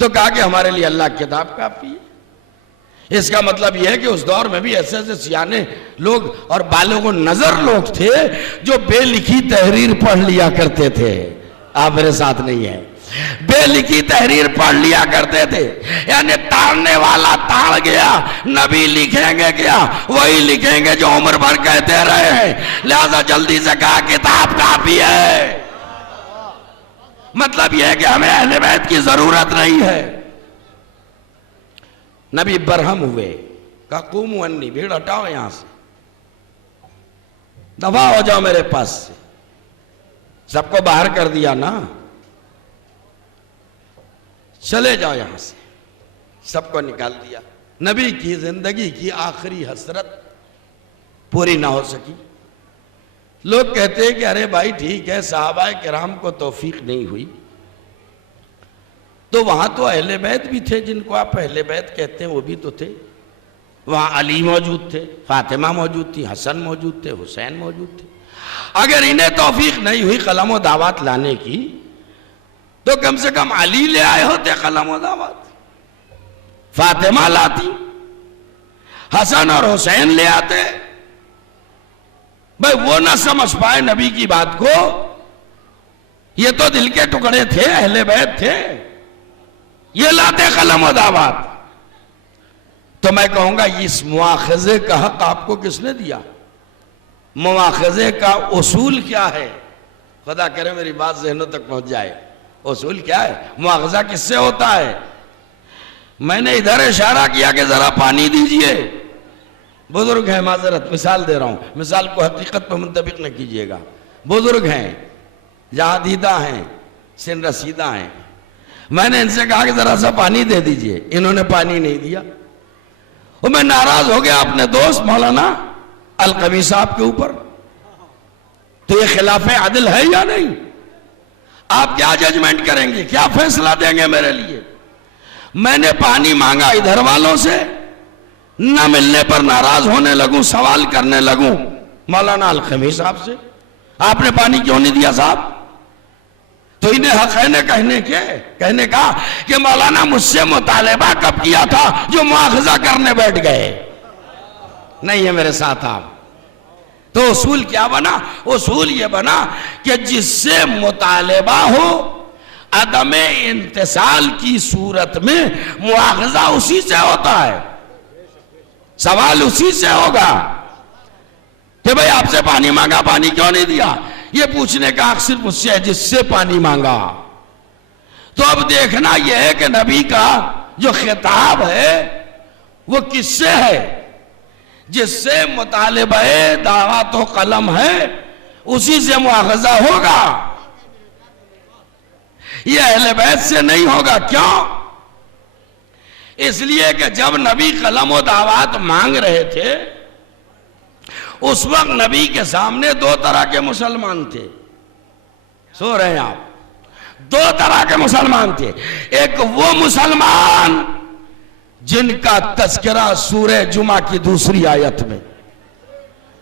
تو کہا کہ ہمارے لیے اللہ کی کتاب کافی ہے. اس کا مطلب یہ ہے کہ اس دور میں بھی ایسے ایسے سیانے لوگ اور بالغ نظر لوگ تھے جو بے لکھی تحریر پڑھ لیا کرتے تھے. آپ میرے ساتھ نہیں ہیں؟ بے لکھی تحریر پڑھ لیا کرتے تھے، یعنی تاڑنے والا تاڑ گیا، نبی لکھیں گے کیا؟ وہی لکھیں گے جو عمر بھر کہتے رہے ہیں. لہذا جلدی سے کہا کتاب کافی ہے. مطلب یہ ہے کہ ہمیں اہل بیت کی ضرورت نہیں ہے. نبی برہم ہوئے، کہا قوموا انی، بھیڑ ہٹاؤ یہاں سے، دفع ہو جاؤ میرے پاس سے. سب کو باہر کر دیا نا، چلے جاؤ یہاں سے. سب کو نکال دیا. نبی کی زندگی کی آخری حسرت پوری نہ ہو سکی. لوگ کہتے ہیں کہ ارے بھائی ٹھیک ہے، صحابہ کرام کو توفیق نہیں ہوئی تو وہاں تو اہل بیت بھی تھے، جن کو آپ اہل بیت کہتے ہیں وہ بھی تو تھے. وہاں علی موجود تھے، فاطمہ موجود تھی، حسن موجود تھے، حسین موجود تھے. اگر انہیں توفیق نہیں ہوئی قلم و دعوات لانے کی تو کم سے کم علی لے آئے ہوتے قلم و دعوات، فاطمہ لاتی، حسن اور حسین لے آتے. بھئی وہ نہ سمجھ پائے نبی کی بات کو، یہ تو دل کے ٹکڑے تھے، اہل بیت تھے، یہ لاتے قلم و دعوات. تو میں کہوں گا اس مواخذے کا حق آپ کو کس نے دیا؟ مواخذے کا اصول کیا ہے؟ خدا کرے میری بات ذہنوں تک پہنچ جائے. اصول کیا ہے؟ مواخذہ کس سے ہوتا ہے؟ میں نے ادھر اشارہ کیا کہ ذرا پانی دیجئے. بزرگ ہیں، معذرت مثال دے رہا ہوں، مثال کو حقیقت پہ منطبق نہ کیجئے گا. بزرگ ہیں، جہاں دیدہ ہیں، سن رسیدہ ہیں. میں نے ان سے کہا کہ ذرا سا پانی دے دیجئے، انہوں نے پانی نہیں دیا. اور میں ناراض ہو گیا اپنے دوست مولانا القوی صاحب کے اوپر. تو یہ خلاف عدل ہے یا نہیں؟ آپ کیا ججمنٹ کریں گے؟ کیا فیصلہ دیں گے میرے لیے؟ میں نے پانی مانگا ادھر والوں سے، نہ ملنے پر ناراض ہونے لگوں، سوال کرنے لگوں مولانا القوی صاحب سے، آپ نے پانی کیوں نہیں دیا صاحب؟ تو انہیں حق ہے کہنے کا کہ مولانا مجھ سے مطالبہ کب کیا تھا جو مواخذہ کرنے بیٹھ گئے. نہیں ہے میرے ساتھ آپ. تو اصول کیا بنا؟ اصول یہ بنا کہ جس سے مطالبہ ہو عدم انتصال کی صورت میں مواخذہ اسی سے ہوتا ہے، سوال اسی سے ہوگا کہ بھئی آپ سے پانی مانگا، پانی کیوں نہیں دیا؟ یہ پوچھنے کا حق صرف اس سے ہے جس سے پانی مانگا. تو اب دیکھنا یہ ہے کہ نبی کا جو خطاب ہے وہ کس سے ہے؟ جس سے مطالبہ دعوت و قلم ہے اسی سے مواخذہ ہوگا، یہ اہل بیت سے نہیں ہوگا. کیوں؟ اس لیے کہ جب نبی قلم و دعوات مانگ رہے تھے اس وقت نبی کے سامنے دو طرح کے مسلمان تھے. سو رہے ہیں آپ؟ دو طرح کے مسلمان تھے. ایک وہ مسلمان جن کا تذکرہ سورہ جمعہ کی دوسری آیت میں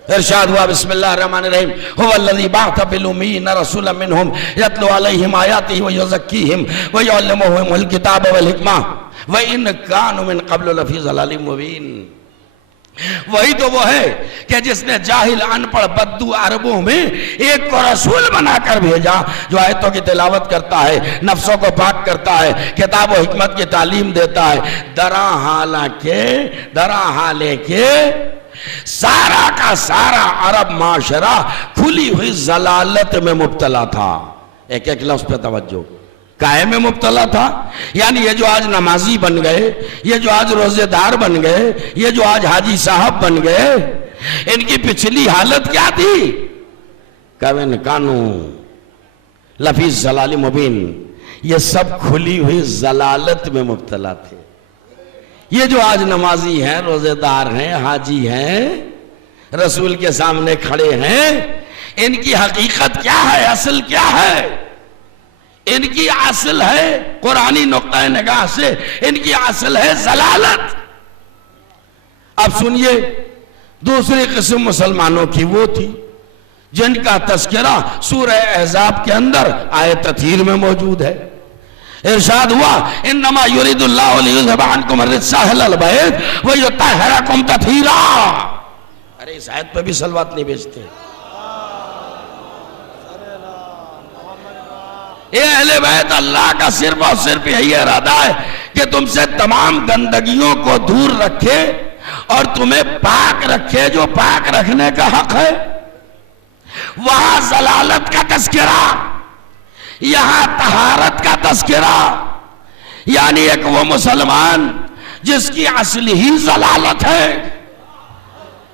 ارشاد ہوا، بسم اللہ الرحمن الرحیم، هو الذی بعث بالأمیین رسولا منہم یتلو علیہم آیاتہ ویزکیہم ویعلمہم الکتاب والحکمہ وَإِنَّ كَانُوا مِن قَبْلُ لَفِي ضَلَالٍ مُبِينٍ. وہی تو وہ ہے کہ جس نے جاہل ان پڑھ بدو عربوں میں ایک کو رسول بنا کر بھیجا جو آیتوں کی تلاوت کرتا ہے، نفسوں کو پاک کرتا ہے، کتاب و حکمت کی تعلیم دیتا ہے، درا حالے کے سارا کا سارا عرب معاشرہ کھلی ہوئی ضلالت میں مبتلا تھا۔ ایک ایک لفظ پہ توجہ، کائے میں مبتلا تھا، یعنی یہ جو آج نمازی بن گئے، یہ جو آج روزے دار بن گئے، یہ جو آج حاجی صاحب بن گئے، ان کی پچھلی حالت کیا تھی؟ کون کانو لفی ضلال مبین، یہ سب کھلی ہوئی ضلالت میں مبتلا تھے۔ یہ جو آج نمازی ہیں، روزے دار ہیں، حاجی ہیں، رسول کے سامنے کھڑے ہیں، ان کی حقیقت کیا ہے؟ اصل کیا ہے؟ ان کی اصل ہے قرآنی نقطہ نگاہ سے ان کی اصل ہے ضلالت۔ اب سنیے، دوسری قسم مسلمانوں کی وہ تھی جن کا تذکرہ سورہ احزاب کے اندر آیت تطہیر میں موجود ہے۔ ارشاد ہوا انما یرید اللہ لیذھب عنکم الرجس اہل البیت ویطہرکم تطہیرا۔ ارے اس آیت پہ بھی صلوات نہیں بھیجتے۔ اے اہل بیت، اللہ کا صرف اور صرف یہی ارادہ ہے کہ تم سے تمام گندگیوں کو دور رکھے اور تمہیں پاک رکھے جو پاک رکھنے کا حق ہے۔ وہاں ضلالت کا تذکرہ، یہاں طہارت کا تذکرہ، یعنی ایک وہ مسلمان جس کی اصل ہی ضلالت ہے،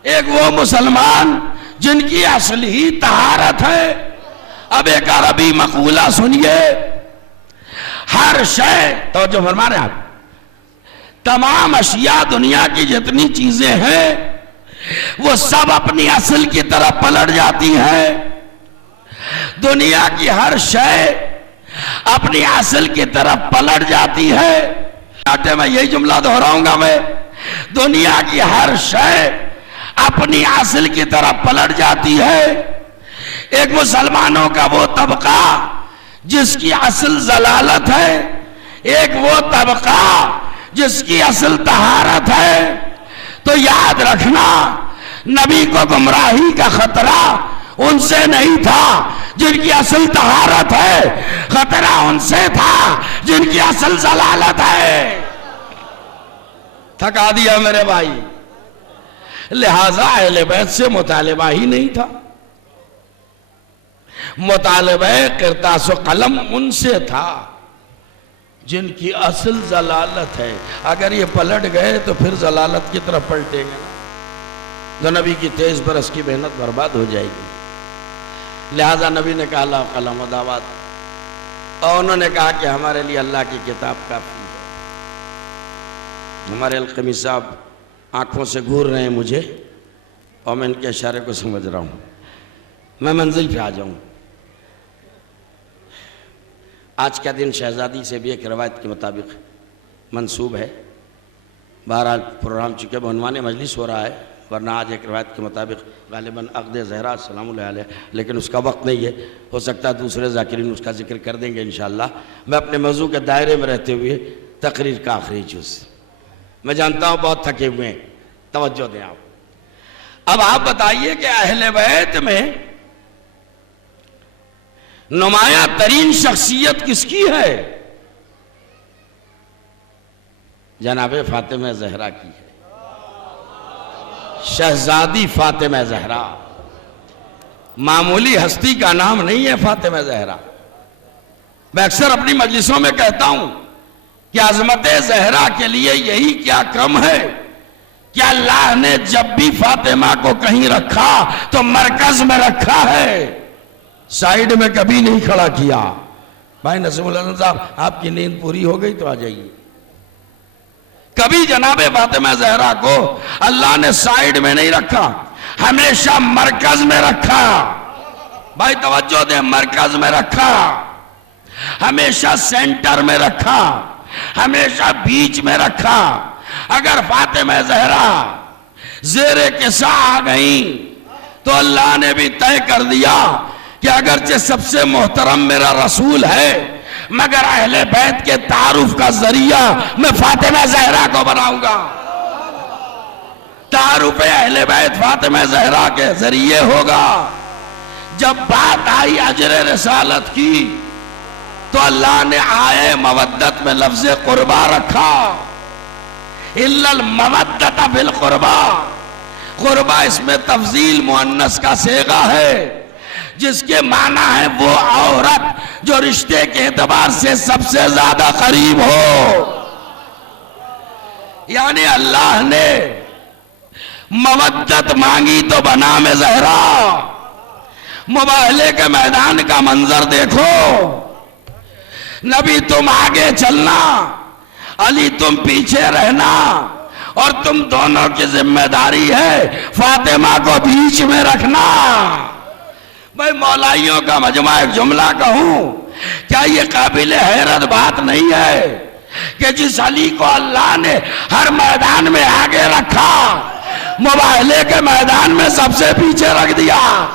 ایک وہ مسلمان جن کی اصل ہی طہارت ہے۔ اب ایک عربی مقولہ سنیے، ہر شے، توجہ فرما رہے ہیں آپ، تمام اشیاء دنیا کی جتنی چیزیں ہیں وہ سب اپنی اصل کی طرف پلٹ جاتی ہیں۔ دنیا کی ہر شے اپنی اصل کی طرف پلٹ جاتی ہے۔ میں یہی جملہ دہراؤں گا، میں دنیا کی ہر شے اپنی اصل کی طرف پلٹ جاتی ہے۔ ایک مسلمانوں کا وہ طبقہ جس کی اصل ضلالت ہے، ایک وہ طبقہ جس کی اصل طہارت ہے۔ تو یاد رکھنا، نبی کو گمراہی کا خطرہ ان سے نہیں تھا جن کی اصل طہارت ہے، خطرہ ان سے تھا جن کی اصل ضلالت ہے۔ تھکا دیا میرے بھائی، لہذا اہل بیت سے مطالبہ ہی نہیں تھا، مطالبہ قرطاس و قلم ان سے تھا جن کی اصل ضلالت ہے۔ اگر یہ پلٹ گئے تو پھر ضلالت کی طرف پلٹیں گے، تو نبی کی 23 برس کی محنت برباد ہو جائے گی۔ لہذا نبی نے کہا لا قلم و دعوات، اور انہوں نے کہا کہ ہمارے لیے اللہ کی کتاب کافی ہے۔ ہمارے القمی صاحب آنکھوں سے گھور رہے ہیں مجھے، اور میں ان کے اشارے کو سمجھ رہا ہوں، میں منزل پہ آ جاؤں۔ آج کا دن شہزادی سے بھی ایک روایت کے مطابق منسوب ہے، بہرحال پروگرام چونکہ بعنوان مجلس ہو رہا ہے، ورنہ آج ایک روایت کے مطابق غالباً عقد زہرا سلام اللہ علیہ، لیکن اس کا وقت نہیں ہے، ہو سکتا ہے دوسرے ذاکرین اس کا ذکر کر دیں گے انشاءاللہ۔ میں اپنے موضوع کے دائرے میں رہتے ہوئے تقریر کا آخری جز، میں جانتا ہوں بہت تھکے ہوئے ہیں، توجہ دیں آپ۔ اب آپ بتائیے کہ اہل بیت میں نمایاں ترین شخصیت کس کی ہے؟ جناب فاطمہ زہرا کی ہے، شہزادی فاطمہ زہرا، معمولی ہستی کا نام نہیں ہے فاطمہ زہرا۔ میں اکثر اپنی مجلسوں میں کہتا ہوں کہ عظمت زہرا کے لیے یہی کیا کم ہے کہ اللہ نے جب بھی فاطمہ کو کہیں رکھا تو مرکز میں رکھا ہے، سائیڈ میں کبھی نہیں کھڑا کیا۔ بھائی نسیم اللہ صاحب، آپ کی نیند پوری ہو گئی تو آ جائیے۔ کبھی جناب فاطمہ زہرا کو اللہ نے سائیڈ میں نہیں رکھا، ہمیشہ مرکز میں رکھا۔ بھائی توجہ دیں، مرکز میں رکھا، ہمیشہ سینٹر میں رکھا، ہمیشہ بیچ میں رکھا۔ اگر فاطمہ زہرا زیر قصہ آ گئیں تو اللہ نے بھی طے کر دیا کہ اگرچہ سب سے محترم میرا رسول ہے، مگر اہل بیت کے تعارف کا ذریعہ میں فاطمہ زہرا کو بناؤں گا۔ تعارف اہل بیت فاطمہ زہرا کے ذریعے ہوگا۔ جب بات آئی اجر رسالت کی تو اللہ نے آئے مودت میں لفظ قربا رکھا، الا المودت فی القربا۔ قربا اس میں تفضیل مؤنث کا صیغہ ہے، جس کے معنی ہے وہ عورت جو رشتے کے اعتبار سے سب سے زیادہ قریب ہو۔ یعنی اللہ نے مودت مانگی تو بنام زہرا۔ مباہلے کے میدان کا منظر دیکھو، نبی تم آگے چلنا، علی تم پیچھے رہنا، اور تم دونوں کی ذمہ داری ہے فاطمہ کو بیچ میں رکھنا۔ میں مولائیوں کا مجمع ایک جملہ کہوں، کیا یہ قابل حیرت بات نہیں ہے کہ جس علی کو اللہ نے ہر میدان میں آگے رکھا، مباہلے کے میدان میں سب سے پیچھے رکھ دیا؟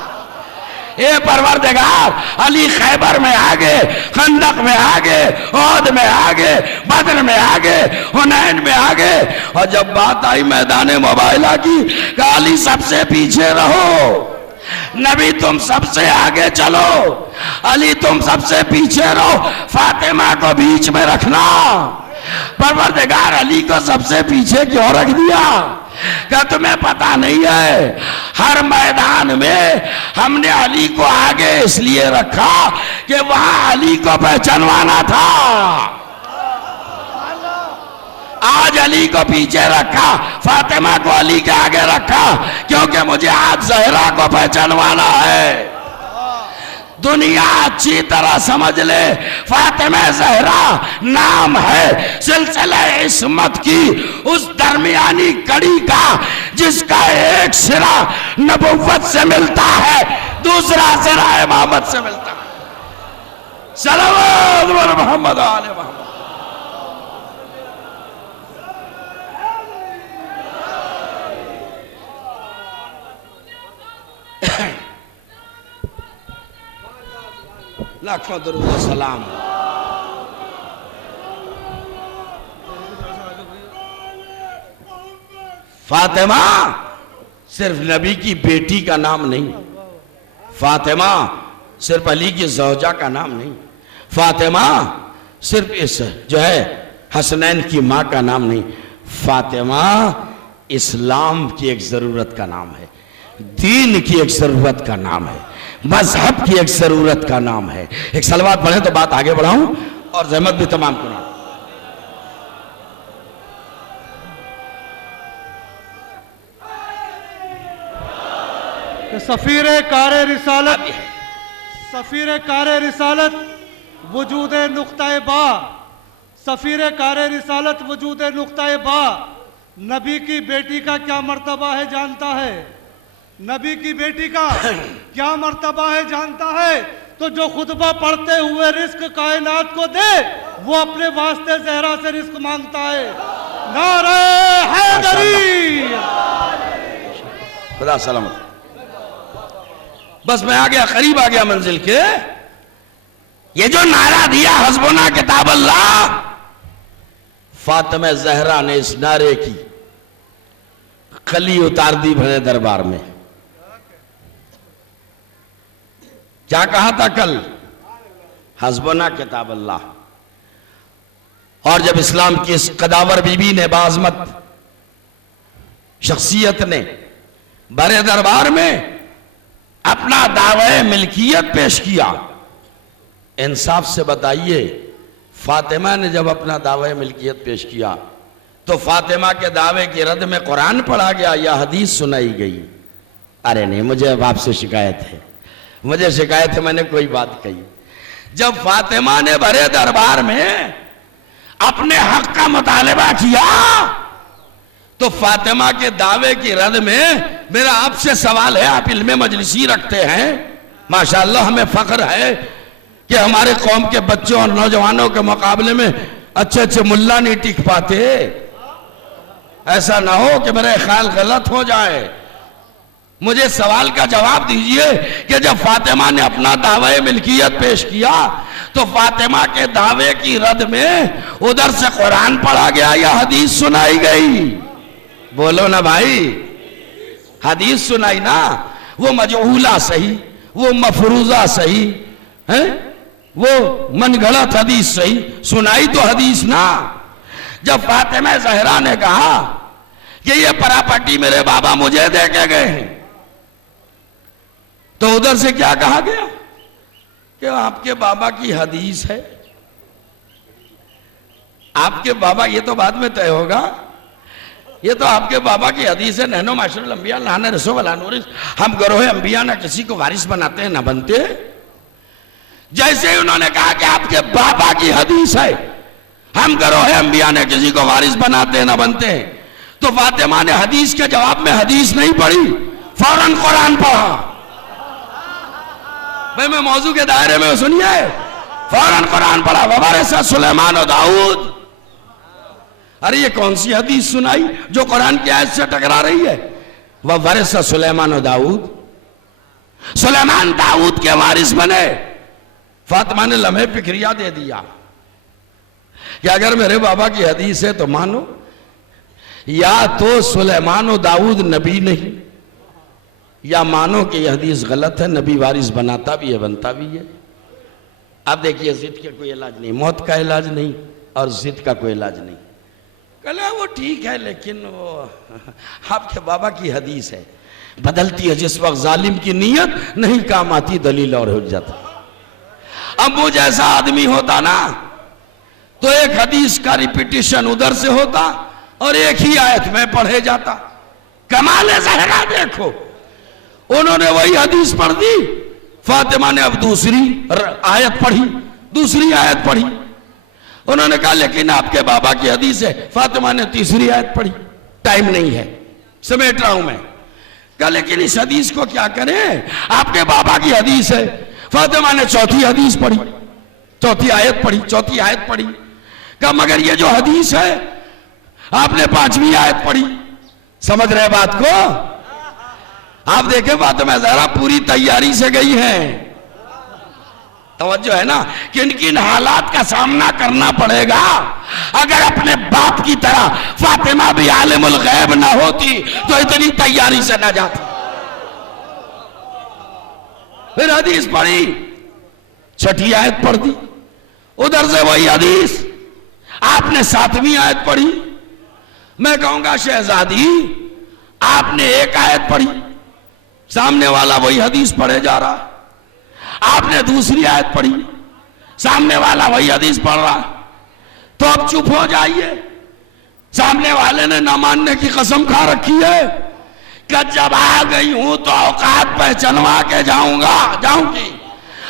اے پروردگار، علی خیبر میں آگے، خندق میں آگے، احد میں آگے، بدر میں آگے، حنین میں آگے، اور جب بات آئی میدان مباہلہ کی کہ علی سب سے پیچھے رہو، نبی تم سب سے آگے چلو، علی تم سب سے پیچھے رہو، فاطمہ کو بیچ میں رکھنا۔ پروردگار علی کو سب سے پیچھے کیوں رکھ دیا؟ کہ تمہیں پتہ نہیں ہے ہر میدان میں ہم نے علی کو آگے اس لیے رکھا کہ وہاں علی کو پہچانوانا تھا۔ آج علی کو پیچھے رکھا، فاطمہ کو علی کے آگے رکھا، کیونکہ مجھے آج زہرا کو پہچانوانا ہے۔ دنیا اچھی طرح سمجھ لے، فاطمہ زہرا نام ہے سلسلہ عصمت کی اس درمیانی کڑی کا، جس کا ایک سرا نبوت سے ملتا ہے، دوسرا سرا امامت سے ملتا ہے۔ صلوات علی محمد آل محمد۔ لاکھوں درود و سلام۔ فاطمہ صرف نبی کی بیٹی کا نام نہیں، فاطمہ صرف علی کی زوجہ کا نام نہیں، فاطمہ صرف اس جو ہے حسنین کی ماں کا نام نہیں، فاطمہ اسلام کی ایک ضرورت کا نام ہے، دین کی ایک ضرورت کا نام ہے، مذہب کی ایک ضرورت کا نام ہے۔ ایک صلوات پڑھیں تو بات آگے بڑھاؤں اور زحمت بھی تمام کروں۔ سفیر کار رسالت وجود نقطہ با، سفیر کار رسالت وجود نقطہ با، نبی کی بیٹی کا کیا مرتبہ ہے جانتا ہے؟ نبی کی بیٹی کا کیا مرتبہ ہے جانتا ہے؟ تو جو خطبہ پڑھتے ہوئے رزق کائنات کو دے، وہ اپنے واسطے زہرا سے رزق مانگتا ہے۔ نعرہ حیدری! خدا سلامت۔ بس میں آ گیا، قریب آ گیا منزل کے۔ یہ جو نعرہ دیا حسبنا کتاب اللہ، فاطمہ زہرا نے اس نعرے کی کلی اتار دی بھرے دربار میں۔ کیا کہا تھا کل؟ حسبنا کتاب اللہ۔ اور جب اسلام کی اس قداور بی بی نے، بعظمت شخصیت نے بڑے دربار میں اپنا دعوی ملکیت پیش کیا، انصاف سے بتائیے، فاطمہ نے جب اپنا دعوی ملکیت پیش کیا تو فاطمہ کے دعوے کی رد میں قرآن پڑھا گیا یا حدیث سنائی گئی؟ ارے نہیں، مجھے اب آپ سے شکایت ہے، مجھے شکایت ہے، میں نے کوئی بات کہی۔ جب فاطمہ نے بڑے دربار میں اپنے حق کا مطالبہ کیا تو فاطمہ کے دعوے کی رد میں میرا آپ سے سوال ہے، آپ علم مجلسی رکھتے ہیں، ماشاءاللہ ہمیں فخر ہے کہ ہمارے قوم کے بچوں اور نوجوانوں کے مقابلے میں اچھے اچھے ملا نہیں ٹک پاتے، ایسا نہ ہو کہ میرے خیال غلط ہو جائے۔ مجھے سوال کا جواب دیجئے کہ جب فاطمہ نے اپنا دعوی ملکیت پیش کیا تو فاطمہ کے دعوے کی رد میں ادھر سے قرآن پڑھا گیا یا حدیث سنائی گئی؟ بولو نا بھائی، حدیث سنائی نا، وہ مجہولہ صحیح، وہ مفروضہ صحیح ہے، وہ من گھڑت حدیث صحیح، سنائی تو حدیث نا۔ جب فاطمہ زہرا نے کہا کہ یہ پراپرٹی میرے بابا مجھے دے کے گئے ہیں، تو ادھر سے کیا کہا گیا کہ آپ کے بابا کی حدیث ہے، آپ کے بابا، یہ تو بعد میں طے ہوگا، یہ تو آپ کے بابا کی حدیث ہے، نحنو معاشر الانبیاء لا نرث ولا نورث، ہم گروہ انبیاء نہ کسی کو وارث بناتے ہیں نہ بنتے۔ جیسے ہی انہوں نے کہا کہ آپ کے بابا کی حدیث ہے، ہم گروہ انبیاء نے کسی کو وارث بناتے ہیں نہ بنتے ہیں، تو فاطمہ نے حدیث کے جواب میں حدیث نہیں پڑھی، فوراً قرآن پڑھا۔ بھئی میں موضوع کے دائرے میں سنیے، فوراً قرآن پڑھا، وَوَرِثَ سُلَيْمَانُ داؤد۔ ارے یہ کون سی حدیث سنائی جو قرآن کی آیت سے ٹکرا رہی ہے؟ وَوَرِثَ سُلَيْمَانُ داؤد، سلیمان داؤد کے وارث بنے۔ فاطمہ نے لمحے فکریہ دے دیا کہ اگر میرے بابا کی حدیث ہے تو مانو، یا تو سلیمان و داؤد نبی نہیں، یا مانو کہ یہ حدیث غلط ہے، نبی وارث بناتا بھی ہے بنتا بھی ہے۔ اب دیکھیے ضد کا کوئی علاج نہیں، موت کا علاج نہیں اور ضد کا کوئی علاج نہیں۔ کہا وہ ٹھیک ہے لیکن وہ آپ کے بابا کی حدیث ہے، بدلتی ہے جس وقت ظالم کی نیت، نہیں کام آتی دلیل اور حجت۔ اب وہ جیسا آدمی ہوتا نا تو ایک حدیث کا ریپیٹیشن ادھر سے ہوتا اور ایک ہی آیت میں پڑھے جاتا۔ کمال زہرا دیکھو، انہوں نے وہی حدیث پڑھ دی، فاطمہ نے اب دوسری آیت پڑھی، دوسری آیت پڑھی۔ انہوں نے کہا لیکن آپ کے بابا کی حدیث ہے، فاطمہ نے تیسری آیت پڑھی۔ ٹائم نہیں ہے، سمیٹ رہا ہوں میں۔ کہا لیکن اس حدیث کو کیا کریں، آپ کے بابا کی حدیث ہے۔ فاطمہ نے چوتھی حدیث پڑھی، چوتھی آیت پڑھی، چوتھی آیت پڑھی۔ کہا مگر یہ جو حدیث ہے آپ نے پانچویں آیت پڑھی۔ سمجھ رہے بات کو؟ آپ دیکھیں فاطمہ زہرا پوری تیاری سے گئی ہیں۔ توجہ ہے نا، کن کن حالات کا سامنا کرنا پڑے گا۔ اگر اپنے باپ کی طرح فاطمہ بھی عالم الغیب نہ ہوتی تو اتنی تیاری سے نہ جاتی۔ پھر حدیث پڑھی، چھٹی آیت پڑھ دی، ادھر سے وہی حدیث، آپ نے ساتویں آیت پڑھی۔ میں کہوں گا شہزادی آپ نے ایک آیت پڑھی، سامنے والا وہی حدیث پڑھے جا رہا۔ آپ نے دوسری آیت پڑھی، سامنے والا وہی حدیث پڑھ رہا، تو اب چپ ہو جائیے۔ سامنے والے نے نہ ماننے کی قسم کھا رکھی ہے کہ جب آ گئی ہوں تو اوقات پہچنوا کے جاؤں گی،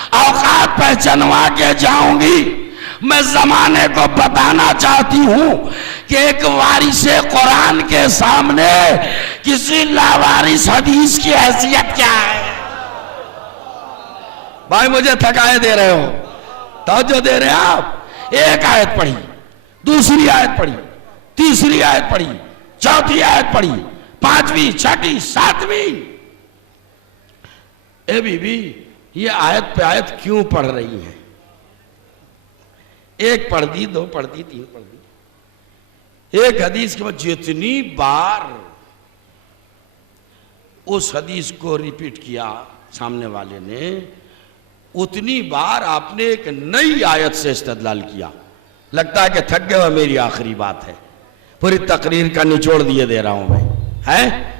اوقات پہچنوا کے جاؤں گی۔ میں زمانے کو بتانا چاہتی ہوں کہ ایک وارث قرآن کے سامنے کسی لاوارث حدیث کی حیثیت کیا ہے۔ بھائی مجھے تھکائے دے رہے ہو، توجہ دے رہے ہیں آپ؟ ایک آیت پڑھی، دوسری آیت پڑھی، تیسری آیت پڑھی، چوتھی آیت پڑھی، پانچویں، چھٹی، ساتویں۔ اے بی بی یہ آیت پہ آیت کیوں پڑھ رہی ہیں؟ ایک پڑھ دی، دو پڑھ دی، تین پڑھ دی۔ ایک حدیث کے بعد جتنی بار اس حدیث کو ریپیٹ کیا سامنے والے نے، اتنی بار آپ نے ایک نئی آیت سے استدلال کیا۔ لگتا ہے کہ تھک گئے ہو، میری آخری بات ہے، پوری تقریر کا نچوڑ دیے دے رہا ہوں میں، ہے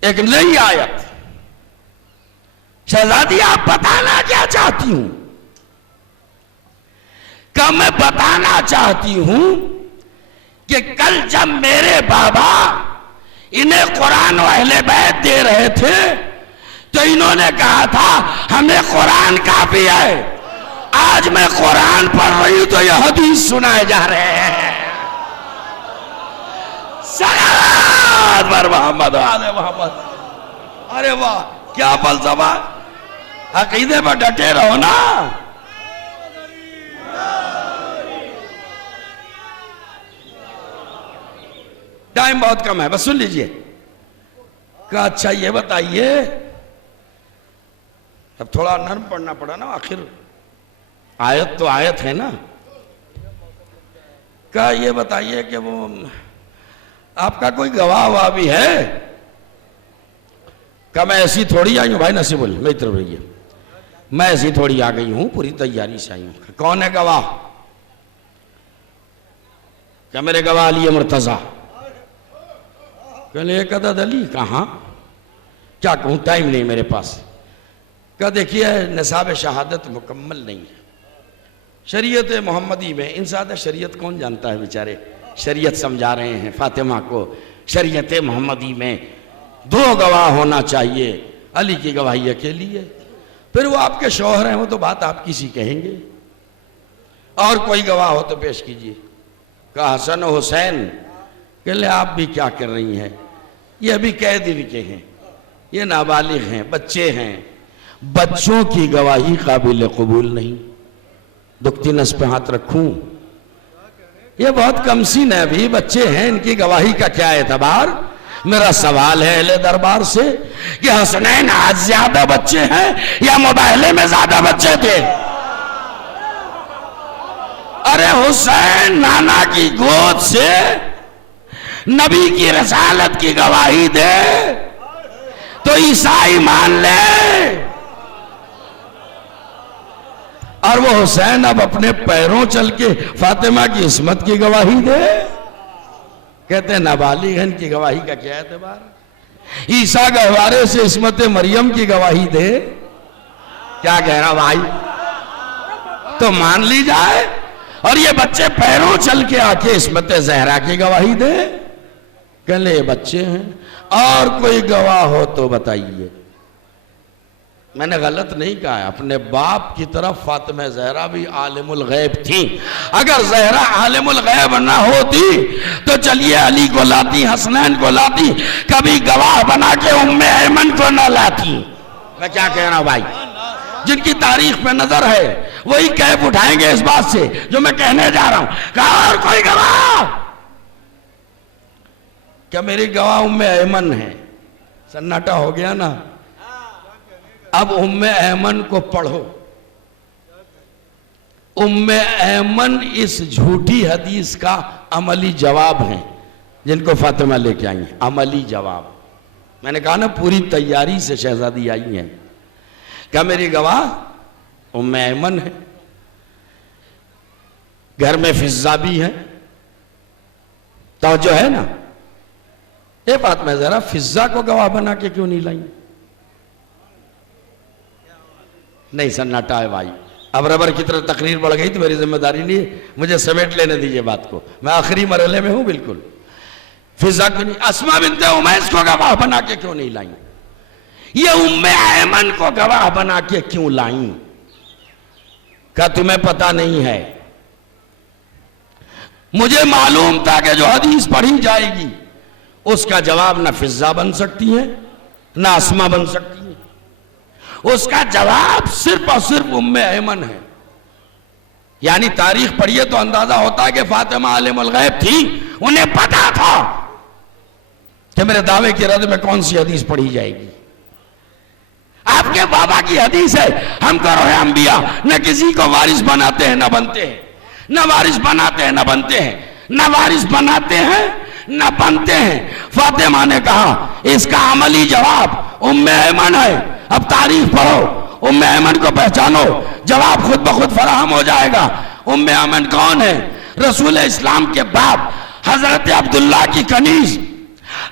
ایک نئی آیت۔ شہزادی آپ بتانا کیا چاہتی ہوں؟ کہ میں بتانا چاہتی ہوں کہ کل جب میرے بابا انہیں قرآن و اہل بیت دے رہے تھے تو انہوں نے کہا تھا ہمیں قرآن کافی ہے۔ آج میں قرآن پڑھ رہی ہوں تو یہ حدیث سنائے جا رہے ہیں۔ صلوات بر محمد و آل محمد۔ ارے واہ کیا فلسفہ، عقیدے پر ڈٹے رہو نا۔ ٹائم بہت کم ہے، بس سن لیجئے۔ کہا اچھا یہ بتائیے، اب تھوڑا نرم پڑھنا پڑا نا، آخر آیت تو آیت ہے نا۔ کہا یہ بتائیے کہ وہ آپ کا کوئی گواہ ہوا بھی ہے؟ کہ میں ایسی تھوڑی آئی ہوں بھائی نصیب اللہ میری طرف رہیے، میں ایسی تھوڑی آ گئی ہوں، پوری تیاری سے آئی ہوں۔ کون ہے گواہ؟ کہ میرے گواہ علی مرتضیٰ۔ کہ ایک عدد علی کہاں؟ کیا کہوں، ٹائم نہیں میرے پاس۔ کہ دیکھیے نصاب شہادت مکمل نہیں ہے شریعت محمدی میں، ان سادہ شریعت کون جانتا ہے بیچارے، شریعت سمجھا رہے ہیں فاطمہ کو۔ شریعت محمدی میں 2 گواہ ہونا چاہیے، علی کی گواہی اکیلی ہے، پھر وہ آپ کے شوہر ہیں، وہ تو بات آپ کسی کہیں گے، اور کوئی گواہ ہو تو پیش کیجئے۔ کہا حسن و حسین۔ کہ لے آپ بھی کیا کر رہی ہیں، یہ ابھی قید ان کے ہیں، یہ نابالغ ہیں، بچے ہیں، بچوں کی گواہی قابل قبول نہیں۔ دکھتی نس پہ ہاتھ رکھوں، یہ بہت کم سین ہے، ابھی بچے ہیں، ان کی گواہی کا کیا اعتبار؟ میرا سوال ہے اہل دربار سے کہ حسنین آج زیادہ بچے ہیں یا مباہلے میں زیادہ بچے تھے؟ ارے حسین نانا کی گود سے نبی کی رسالت کی گواہی دے تو عیسائی مان لے، اور وہ حسین اب اپنے پیروں چل کے فاطمہ کی عصمت کی گواہی دے؟ کہتے ہیں نابالغ ان کی گواہی کا کیا اعتبار؟ عیسیٰ گہوارے سے عصمت مریم کی گواہی دے، کیا کہہ رہا بھائی؟ تو مان لی جائے، اور یہ بچے پیروں چل کے آ کے عصمت زہرا کی گواہی دے؟ کہ لے بچے ہیں، اور کوئی گواہ ہو تو بتائیے۔ میں نے غلط نہیں کہا ہے، اپنے باپ کی طرف فاطمہ زہرا بھی عالم الغیب تھی۔ اگر زہرا عالم الغیب نہ ہوتی تو چلیے علی کو لاتی، حسنین کو لاتی، کبھی گواہ بنا کے ام ایمن کو نہ لاتی۔ میں کیا کہہ رہا ہوں بھائی؟ جن کی تاریخ پہ نظر ہے وہی کیف اٹھائیں گے اس بات سے جو میں کہنے جا رہا ہوں۔ کہا اور کوئی گواہ؟ کیا میری گواہ ام ایمن ہے؟ سناٹا ہو گیا نا۔ اب ام ایمن کو پڑھو۔ ام ایمن اس جھوٹی حدیث کا عملی جواب ہے جن کو فاطمہ لے کے آئی ہیں، عملی جواب۔ میں نے کہا نا پوری تیاری سے شہزادی آئی ہیں۔ کیا میری گواہ ام ایمن ہے؟ گھر میں فضہ بھی ہے، توجہ ہے نا؟ یہ بات میں ذرا فضہ کو گواہ بنا کے کیوں نہیں لائیں؟ نہیں سناٹا ہے بھائی، اب ربر کی طرح تقریر بڑھ گئی تو میری ذمہ داری نہیں ہے، مجھے سمیٹ لینے دیجئے بات کو، میں آخری مرحلے میں ہوں بالکل۔ فضہ کیوں نہیں؟ اسماء بنت امیس کو گواہ بنا کے کیوں نہیں لائیں؟ یہ ام ایمن کو گواہ بنا کے کیوں لائیں؟ کیا تمہیں پتا نہیں ہے؟ مجھے معلوم تھا کہ جو حدیث پڑھی جائے گی اس کا جواب نہ فضہ بن سکتی ہے نہ اسماء بن سکتی ہے، اس کا جواب صرف اور صرف ام ایمن ہے۔ یعنی تاریخ پڑھیے تو اندازہ ہوتا ہے کہ فاطمہ عالم الغیب تھی، انہیں پتا تھا کہ میرے دعوے کی رد میں کون سی حدیث پڑھی جائے گی۔ آپ کے بابا کی حدیث ہے، ہم کرو ہے انبیاء، نہ کسی کو وارث بناتے ہیں نہ بنتے ہیں، نہ وارث بناتے ہیں نہ بنتے ہیں، نہ وارث بناتے ہیں نہ بنتے ہیں۔ فاطمہ نے کہا اس کا عملی جواب ام ایمن ہے۔ اب تاریخ پڑھو، ام ایمن کو پہچانو، جواب خود بخود فراہم ہو جائے گا۔ ام ایمن کون ہے؟ رسول اسلام کے باپ حضرت عبداللہ کی کنیز،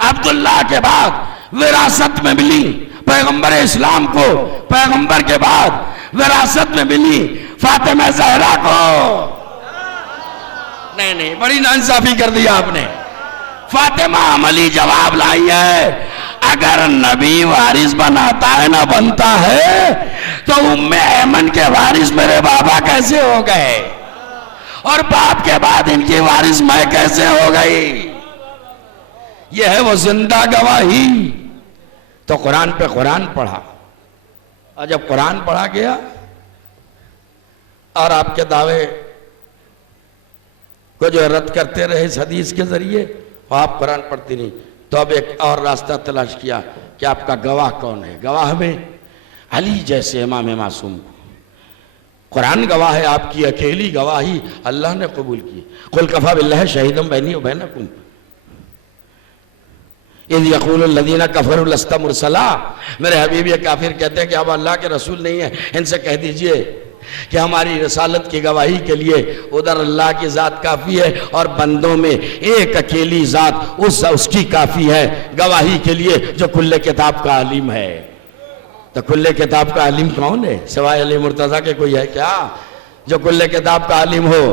عبداللہ کے بعد وراثت میں ملی پیغمبر اسلام کو، پیغمبر کے بعد وراثت میں ملی فاطمہ زہرا کو۔ نہیں بڑی ناانصافی کر دیا آپ نے۔ فاطمہ عملی جواب لائی ہے، اگر نبی وارث بناتا ہے نہ بنتا ہے تو ام ایمن کے وارث میرے بابا کیسے ہو گئے، اور باپ کے بعد ان کی وارث میں کیسے ہو گئی؟ یہ ہے وہ زندہ گواہی۔ تو قرآن پہ قرآن پڑھا، اور جب قرآن پڑھا گیا اور آپ کے دعوے کو جو رد کرتے رہے اس حدیث کے ذریعے، اور آپ قرآن پڑھتی نہیں، تو اب ایک اور راستہ تلاش کیا کہ آپ کا گواہ کون ہے؟ گواہ میں علی جیسے امام معصوم، قرآن گواہ ہے، آپ کی اکیلی گواہی اللہ نے قبول کی۔ قل کفا باللہ شہیدم بینی و بینکم، اذ یقول الذین کفروا لست مرسلا، میرے حبیب یہ کافر کہتے ہیں کہ اب اللہ کے رسول نہیں ہیں، ان سے کہہ دیجئے کہ ہماری رسالت کی گواہی کے لیے ادھر اللہ کی ذات کافی ہے اور بندوں میں ایک اکیلی ذات اس کی کافی ہے گواہی کے لیے جو کل کتاب کا عالم ہے۔ تو کل کتاب کا عالم کون ہے؟ سوائے علی مرتضیٰ کے کوئی ہے کیا جو کل کتاب کا عالم ہو؟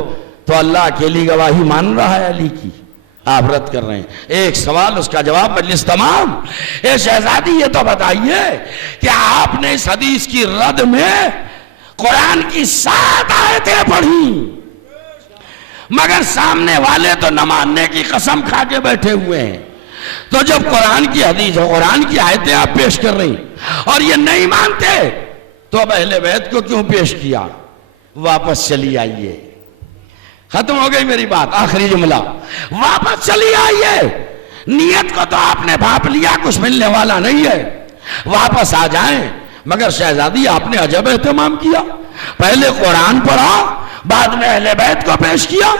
تو اللہ اکیلی گواہی مان رہا ہے علی کی، آپ رد کر رہے ہیں۔ ایک سوال اس کا جواب مجلس تمام۔ اے شہزادی یہ تو بتائیے کہ آپ نے اس حدیث کی رد میں قرآن کی 7 آیتیں پڑھی، مگر سامنے والے تو نہ ماننے کی قسم کھا کے بیٹھے ہوئے ہیں۔ تو جب قرآن کی حدیث اور قرآن کی آیتیں آپ پیش کر رہی اور یہ نہیں مانتے تو اب اہل بیت کو کیوں پیش کیا؟ واپس چلی آئیے، ختم ہو گئی میری بات، آخری جملہ، واپس چلی آئیے۔ نیت کو تو آپ نے بھاپ لیا، کچھ ملنے والا نہیں ہے، واپس آ جائیں۔ مگر شہزادی آپ نے عجب اہتمام کیا، پہلے قرآن پڑھا بعد میں اہل بیت کو پیش کیا۔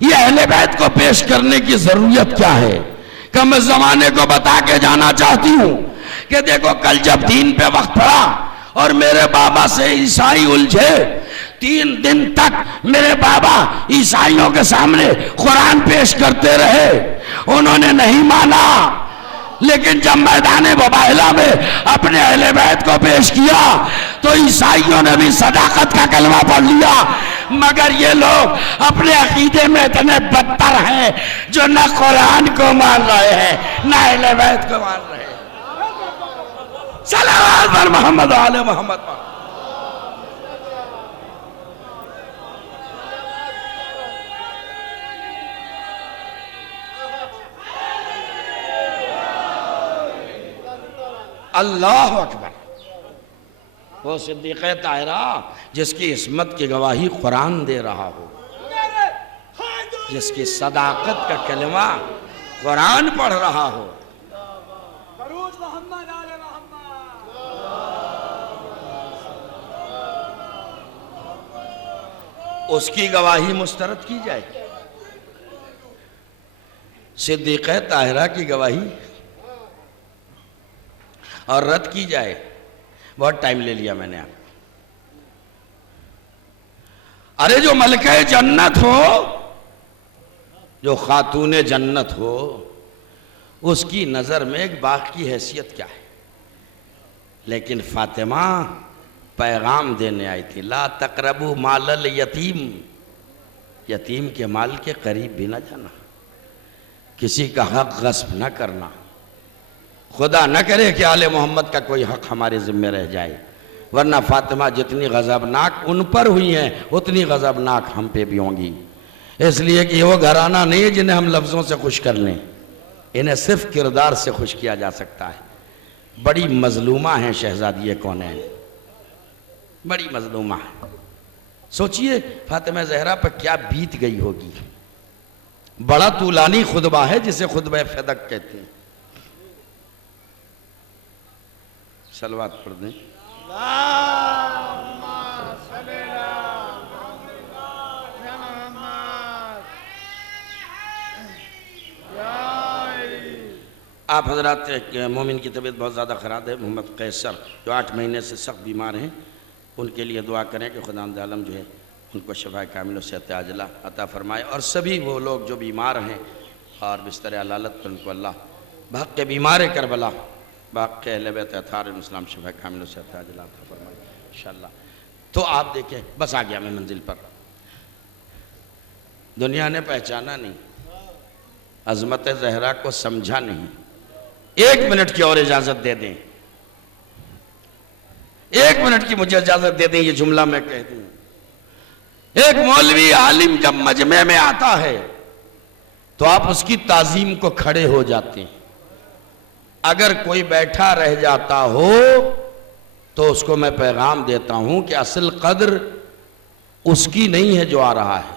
یہ اہل بیت کو پیش کرنے کی ضرورت کیا ہے؟ کہ میں زمانے کو بتا کے جانا چاہتی ہوں کہ دیکھو کل جب دین پہ وقت پڑا اور میرے بابا سے عیسائی الجھے، 3 دن تک میرے بابا عیسائیوں کے سامنے قرآن پیش کرتے رہے، انہوں نے نہیں مانا، لیکن جب میدان مباہلہ میں اپنے اہل بیت کو پیش کیا تو عیسائیوں نے بھی صداقت کا کلمہ پڑھ لیا۔ مگر یہ لوگ اپنے عقیدے میں اتنے بدتر ہیں جو نہ قرآن کو مان رہے ہیں نہ اہل بیت کو مان رہے ہیں۔ صلوات بر محمد و آل محمد۔ اللہ اکبر۔ وہ صدیقہ طاہرہ جس کی عصمت کی گواہی قرآن دے رہا ہو، جس کی صداقت کا کلمہ قرآن پڑھ رہا ہو، اس کی گواہی مسترد کی جائے، صدیقہ طاہرہ کی گواہی اور رد کی جائے۔ بہت ٹائم لے لیا میں نے آپ۔ ارے جو ملکہ جنت ہو، جو خاتون جنت ہو، اس کی نظر میں ایک باغ کی حیثیت کیا ہے؟ لیکن فاطمہ پیغام دینے آئی تھی، لا تقربوا مال الیتیم، یتیم کے مال کے قریب بھی نہ جانا، کسی کا حق غصب نہ کرنا، خدا نہ کرے کہ آل محمد کا کوئی حق ہمارے ذمہ رہ جائے، ورنہ فاطمہ جتنی غضبناک ان پر ہوئی ہیں اتنی غضبناک ہم پہ بھی ہوں گی۔ اس لیے کہ وہ گھرانہ نہیں ہے جنہیں ہم لفظوں سے خوش کر لیں، انہیں صرف کردار سے خوش کیا جا سکتا ہے۔ بڑی مظلومہ ہیں شہزادی کونین، بڑی مظلومہ ہیں۔ سوچئے فاطمہ زہرا پر کیا بیت گئی ہوگی۔ بڑا طولانی خطبہ ہے جسے خطبہ فدق کہتے ہیں۔ صلوات پڑھ دیں۔ آپ حضرات، مومن کی طبیعت بہت زیادہ خراب ہے، محمد قیصر جو 8 مہینے سے سخت بیمار ہیں، ان کے لیے دعا کریں کہ خداوند عالم جو ہے ان کو شفا کامل و صحت عاجلہ عطا فرمائے، اور سبھی وہ لوگ جو بیمار ہیں اور بستر علالت پر ان کو اللہ بحق کے بیمار کربلا، بحق کے اہل بیت اطہار الاسلام شفا کامل و صحت عاجلہ عطا فرمائے انشاءاللہ۔ تو آپ دیکھیں، بس آ گیا میں منزل پر۔ دنیا نے پہچانا نہیں، عظمت زہرا کو سمجھا نہیں۔ 1 منٹ کی اور اجازت دے دیں، 1 منٹ کی مجھے اجازت دے دیں، یہ جملہ میں کہہ دوں۔ ایک مولوی عالم جب مجمع میں آتا ہے تو آپ اس کی تعظیم کو کھڑے ہو جاتے ہیں، اگر کوئی بیٹھا رہ جاتا ہو تو اس کو میں پیغام دیتا ہوں کہ اصل قدر اس کی نہیں ہے جو آ رہا ہے،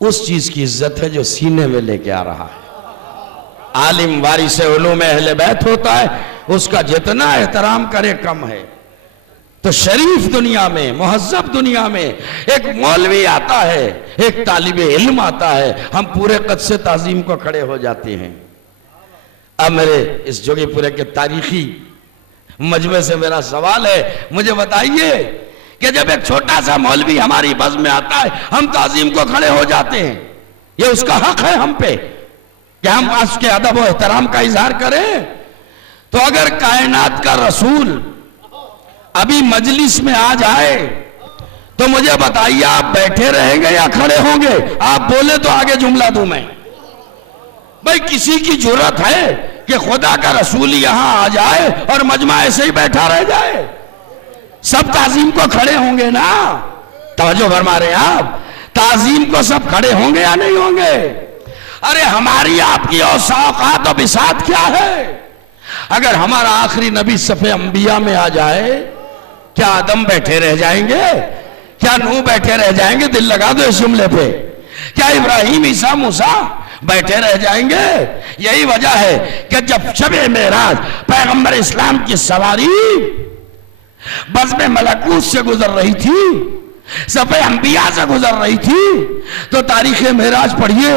اس چیز کی عزت ہے جو سینے میں لے کے آ رہا ہے۔ عالم وارث علوم اہل بیت ہوتا ہے، اس کا جتنا احترام کرے کم ہے۔ تو شریف دنیا میں، مہذب دنیا میں ایک مولوی آتا ہے، ایک طالب علم آتا ہے، ہم پورے قد سے تعظیم کو کھڑے ہو جاتے ہیں۔ اب میرے اس جوگی پورے کے تاریخی مجمع سے میرا سوال ہے، مجھے بتائیے کہ جب ایک چھوٹا سا مولوی ہماری بزم میں آتا ہے ہم تعظیم کو کھڑے ہو جاتے ہیں، یہ اس کا حق ہے ہم پہ کہ ہم اس کے ادب و احترام کا اظہار کریں؟ تو اگر کائنات کا رسول ابھی مجلس میں آ جائے تو مجھے بتائیے آپ بیٹھے رہیں گے یا کھڑے ہوں گے؟ آپ بولے تو آگے جملہ دوں میں۔ بھئی کسی کی جرات ہے کہ خدا کا رسول یہاں آ جائے اور مجمع ایسے ہی بیٹھا رہ جائے؟ سب تعظیم کو کھڑے ہوں گے نا؟ توجہ فرما رہے ہیں آپ؟ تعظیم کو سب کھڑے ہوں گے یا نہیں ہوں گے؟ ارے ہماری آپ کی اوصاف و بساط کیا ہے؟ اگر ہمارا آخری نبی صف انبیاء میں آ جائے کیا آدم بیٹھے رہ جائیں گے؟ کیا نوح بیٹھے رہ جائیں گے؟ دل لگا دو اس جملے پہ۔ کیا ابراہیم، عیسیٰ، موسیٰ بیٹھے رہ جائیں گے؟ یہی وجہ ہے کہ جب شب معراج پیغمبر اسلام کی سواری بزم ملکوت سے گزر رہی تھی، صف انبیاء سے گزر رہی تھی، تو تاریخ معراج پڑھیے،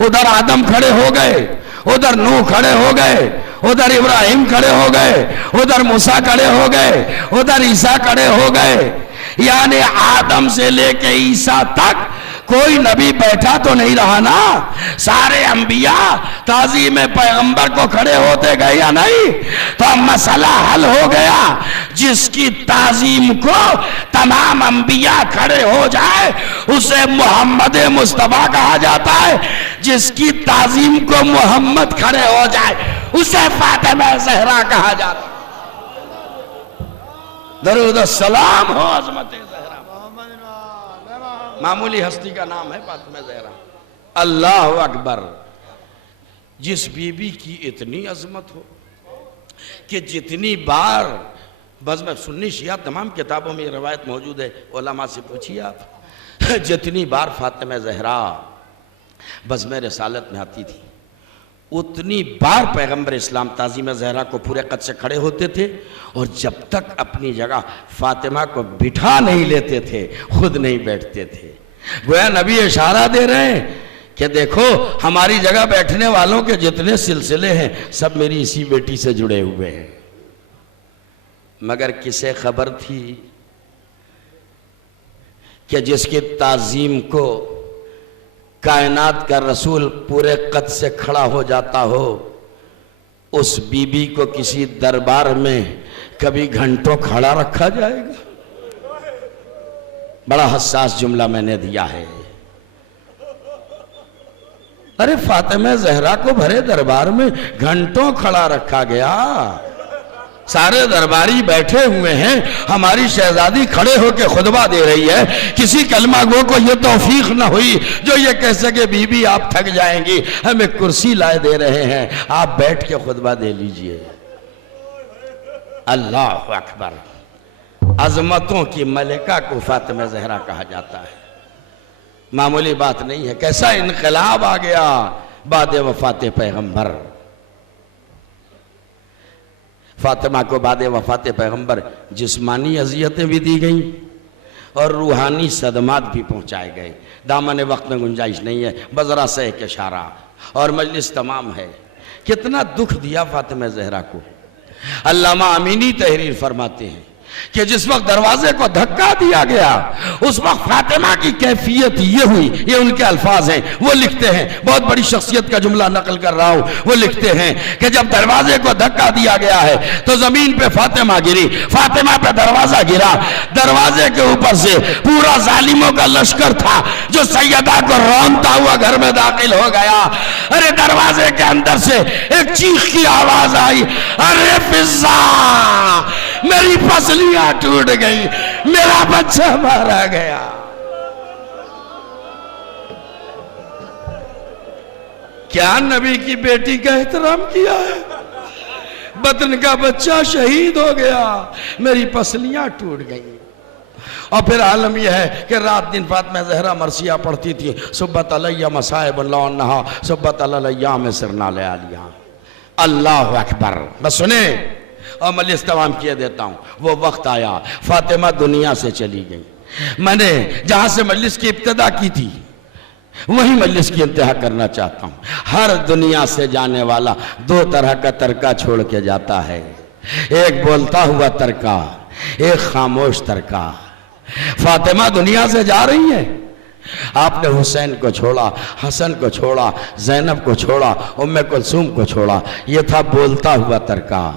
ادھر آدم کھڑے ہو گئے، ادھر نوح کھڑے ہو گئے، ادھر ابراہیم کھڑے ہو گئے، ادھر موسیٰ کھڑے ہو گئے، ادھر عیسیٰ کھڑے ہو گئے۔ یعنی آدم سے لے کے عیسیٰ تک کوئی نبی بیٹھا تو نہیں رہا نا؟ سارے انبیاء تعظیم پیغمبر کو کھڑے ہوتے گئے یا نہیں؟ تو اب مسئلہ حل ہو گیا۔ جس کی تعظیم کو تمام انبیاء کھڑے ہو جائے اسے محمد مصطفیٰ کہا جاتا ہے، جس کی تعظیم کو محمد کھڑے ہو جائے اسے فاطمہ زہرا کہا جاتا ہے۔ درود السلام ہو عظمت زہرا، معمولی ہستی کا نام ہے فاطمہ زہرا۔ اللہ اکبر! جس بی بی کی اتنی عظمت ہو کہ جتنی بار بزم سنی شیعہ تمام کتابوں میں یہ روایت موجود ہے، علماء سے پوچھیے آپ، جتنی بار فاطمہ زہرا بزم رسالت میں آتی تھی اتنی بار پیغمبر اسلام تعظیم زہرا کو پورے قد سے کھڑے ہوتے تھے، اور جب تک اپنی جگہ فاطمہ کو بٹھا نہیں لیتے تھے خود نہیں بیٹھتے تھے۔ گویا نبی اشارہ دے رہے ہیں کہ دیکھو ہماری جگہ بیٹھنے والوں کے جتنے سلسلے ہیں سب میری اسی بیٹی سے جڑے ہوئے ہیں۔ مگر کسے خبر تھی کہ جس کی تعظیم کو کائنات کا رسول پورے قد سے کھڑا ہو جاتا ہو، اس بی بی کو کسی دربار میں کبھی گھنٹوں کھڑا رکھا جائے گا؟ بڑا حساس جملہ میں نے دیا ہے۔ ارے فاطمہ زہرا کو بھرے دربار میں گھنٹوں کھڑا رکھا گیا، سارے درباری بیٹھے ہوئے ہیں، ہماری شہزادی کھڑے ہو کے خطبہ دے رہی ہے، کسی کلمہ گو کو یہ توفیق نہ ہوئی جو یہ کہہ سکے بی بی آپ تھک جائیں گی، ہمیں کرسی لائے دے رہے ہیں، آپ بیٹھ کے خطبہ دے لیجئے۔ اللہ اکبر! عظمتوں کی ملکہ کو فاطمہ زہرا کہا جاتا ہے، معمولی بات نہیں ہے۔ کیسا انقلاب آ گیا بعد وفات پیغمبر۔ فاطمہ کو بعد وفات پیغمبر جسمانی اذیتیں بھی دی گئیں اور روحانی صدمات بھی پہنچائے گئے۔ دامن وقت میں گنجائش نہیں ہے، بذرا سے ایک اشارہ اور مجلس تمام ہے۔ کتنا دکھ دیا فاطمہ زہرا کو۔ علامہ امینی تحریر فرماتے ہیں کہ جس وقت دروازے کو دھکا دیا گیا اس وقت فاطمہ کی کیفیت یہ ہوئی، یہ ان کے الفاظ ہیں، وہ لکھتے ہیں، بہت بڑی شخصیت کا جملہ نقل کر رہا ہوں، وہ لکھتے ہیں کہ جب دروازے کو دھکا دیا گیا ہے تو زمین پہ فاطمہ گری، فاطمہ پہ دروازہ گرا، دروازے کے اوپر سے پورا ظالموں کا لشکر تھا جو سیدہ کو رونتا ہوا گھر میں داخل ہو گیا۔ ارے دروازے کے اندر سے ایک چیخ کی آواز آئی، ارے فضا میری پسلیاں ٹوٹ گئی، میرا بچہ مارا گیا۔ کیا نبی کی بیٹی کا احترام کیا ہے؟ بطن کا بچہ شہید ہو گیا، میری پسلیاں ٹوٹ گئی۔ اور پھر عالم یہ ہے کہ رات دن فاطمہ زہرا مرثیہ پڑھتی تھی، صبت علیہ مصائب اللہ انہا صبت علیہ میں سرنا لیا لیا۔ اللہ اکبر! بس سنیں اور مجلس تمام کیے دیتا ہوں۔ وہ وقت آیا فاطمہ دنیا سے چلی گئی۔ میں نے جہاں سے مجلس کی ابتدا کی تھی وہی مجلس کی انتہا کرنا چاہتا ہوں. ہر دنیا سے جانے والا دو طرح کا ترکہ چھوڑ کے جاتا ہے. ایک بولتا ہوا ترکہ، ایک خاموش ترکہ. فاطمہ دنیا سے جا رہی ہے، آپ نے حسین کو چھوڑا، حسن کو چھوڑا، زینب کو چھوڑا، ام کلثوم کو چھوڑا. یہ تھا بولتا ہوا ترکہ.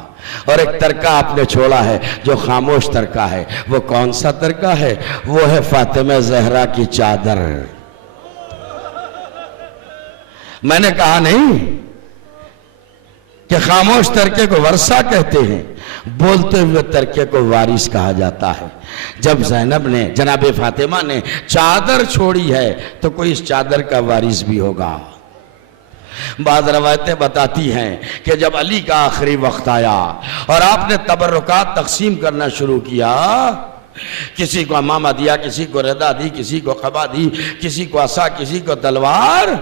اور ایک ترکہ آپ نے چھوڑا ہے جو خاموش ترکہ ہے. وہ کون سا ترکہ ہے؟ وہ ہے فاطمہ زہرا کی چادر. میں نے کہا نہیں کہ خاموش ترکے کو ورثہ کہتے ہیں، بولتے ہوئے ترکے کو وارث کہا جاتا ہے. جب زینب نے، جناب فاطمہ نے چادر چھوڑی ہے تو کوئی اس چادر کا وارث بھی ہوگا. بعض روایتیں بتاتی ہیں کہ جب علی کا آخری وقت آیا اور آپ نے تبرکات تقسیم کرنا شروع کیا، کسی کو امامہ دیا، کسی کو ردہ دی، کسی کو قبا دی، کسی کو عصا، کسی کو تلوار،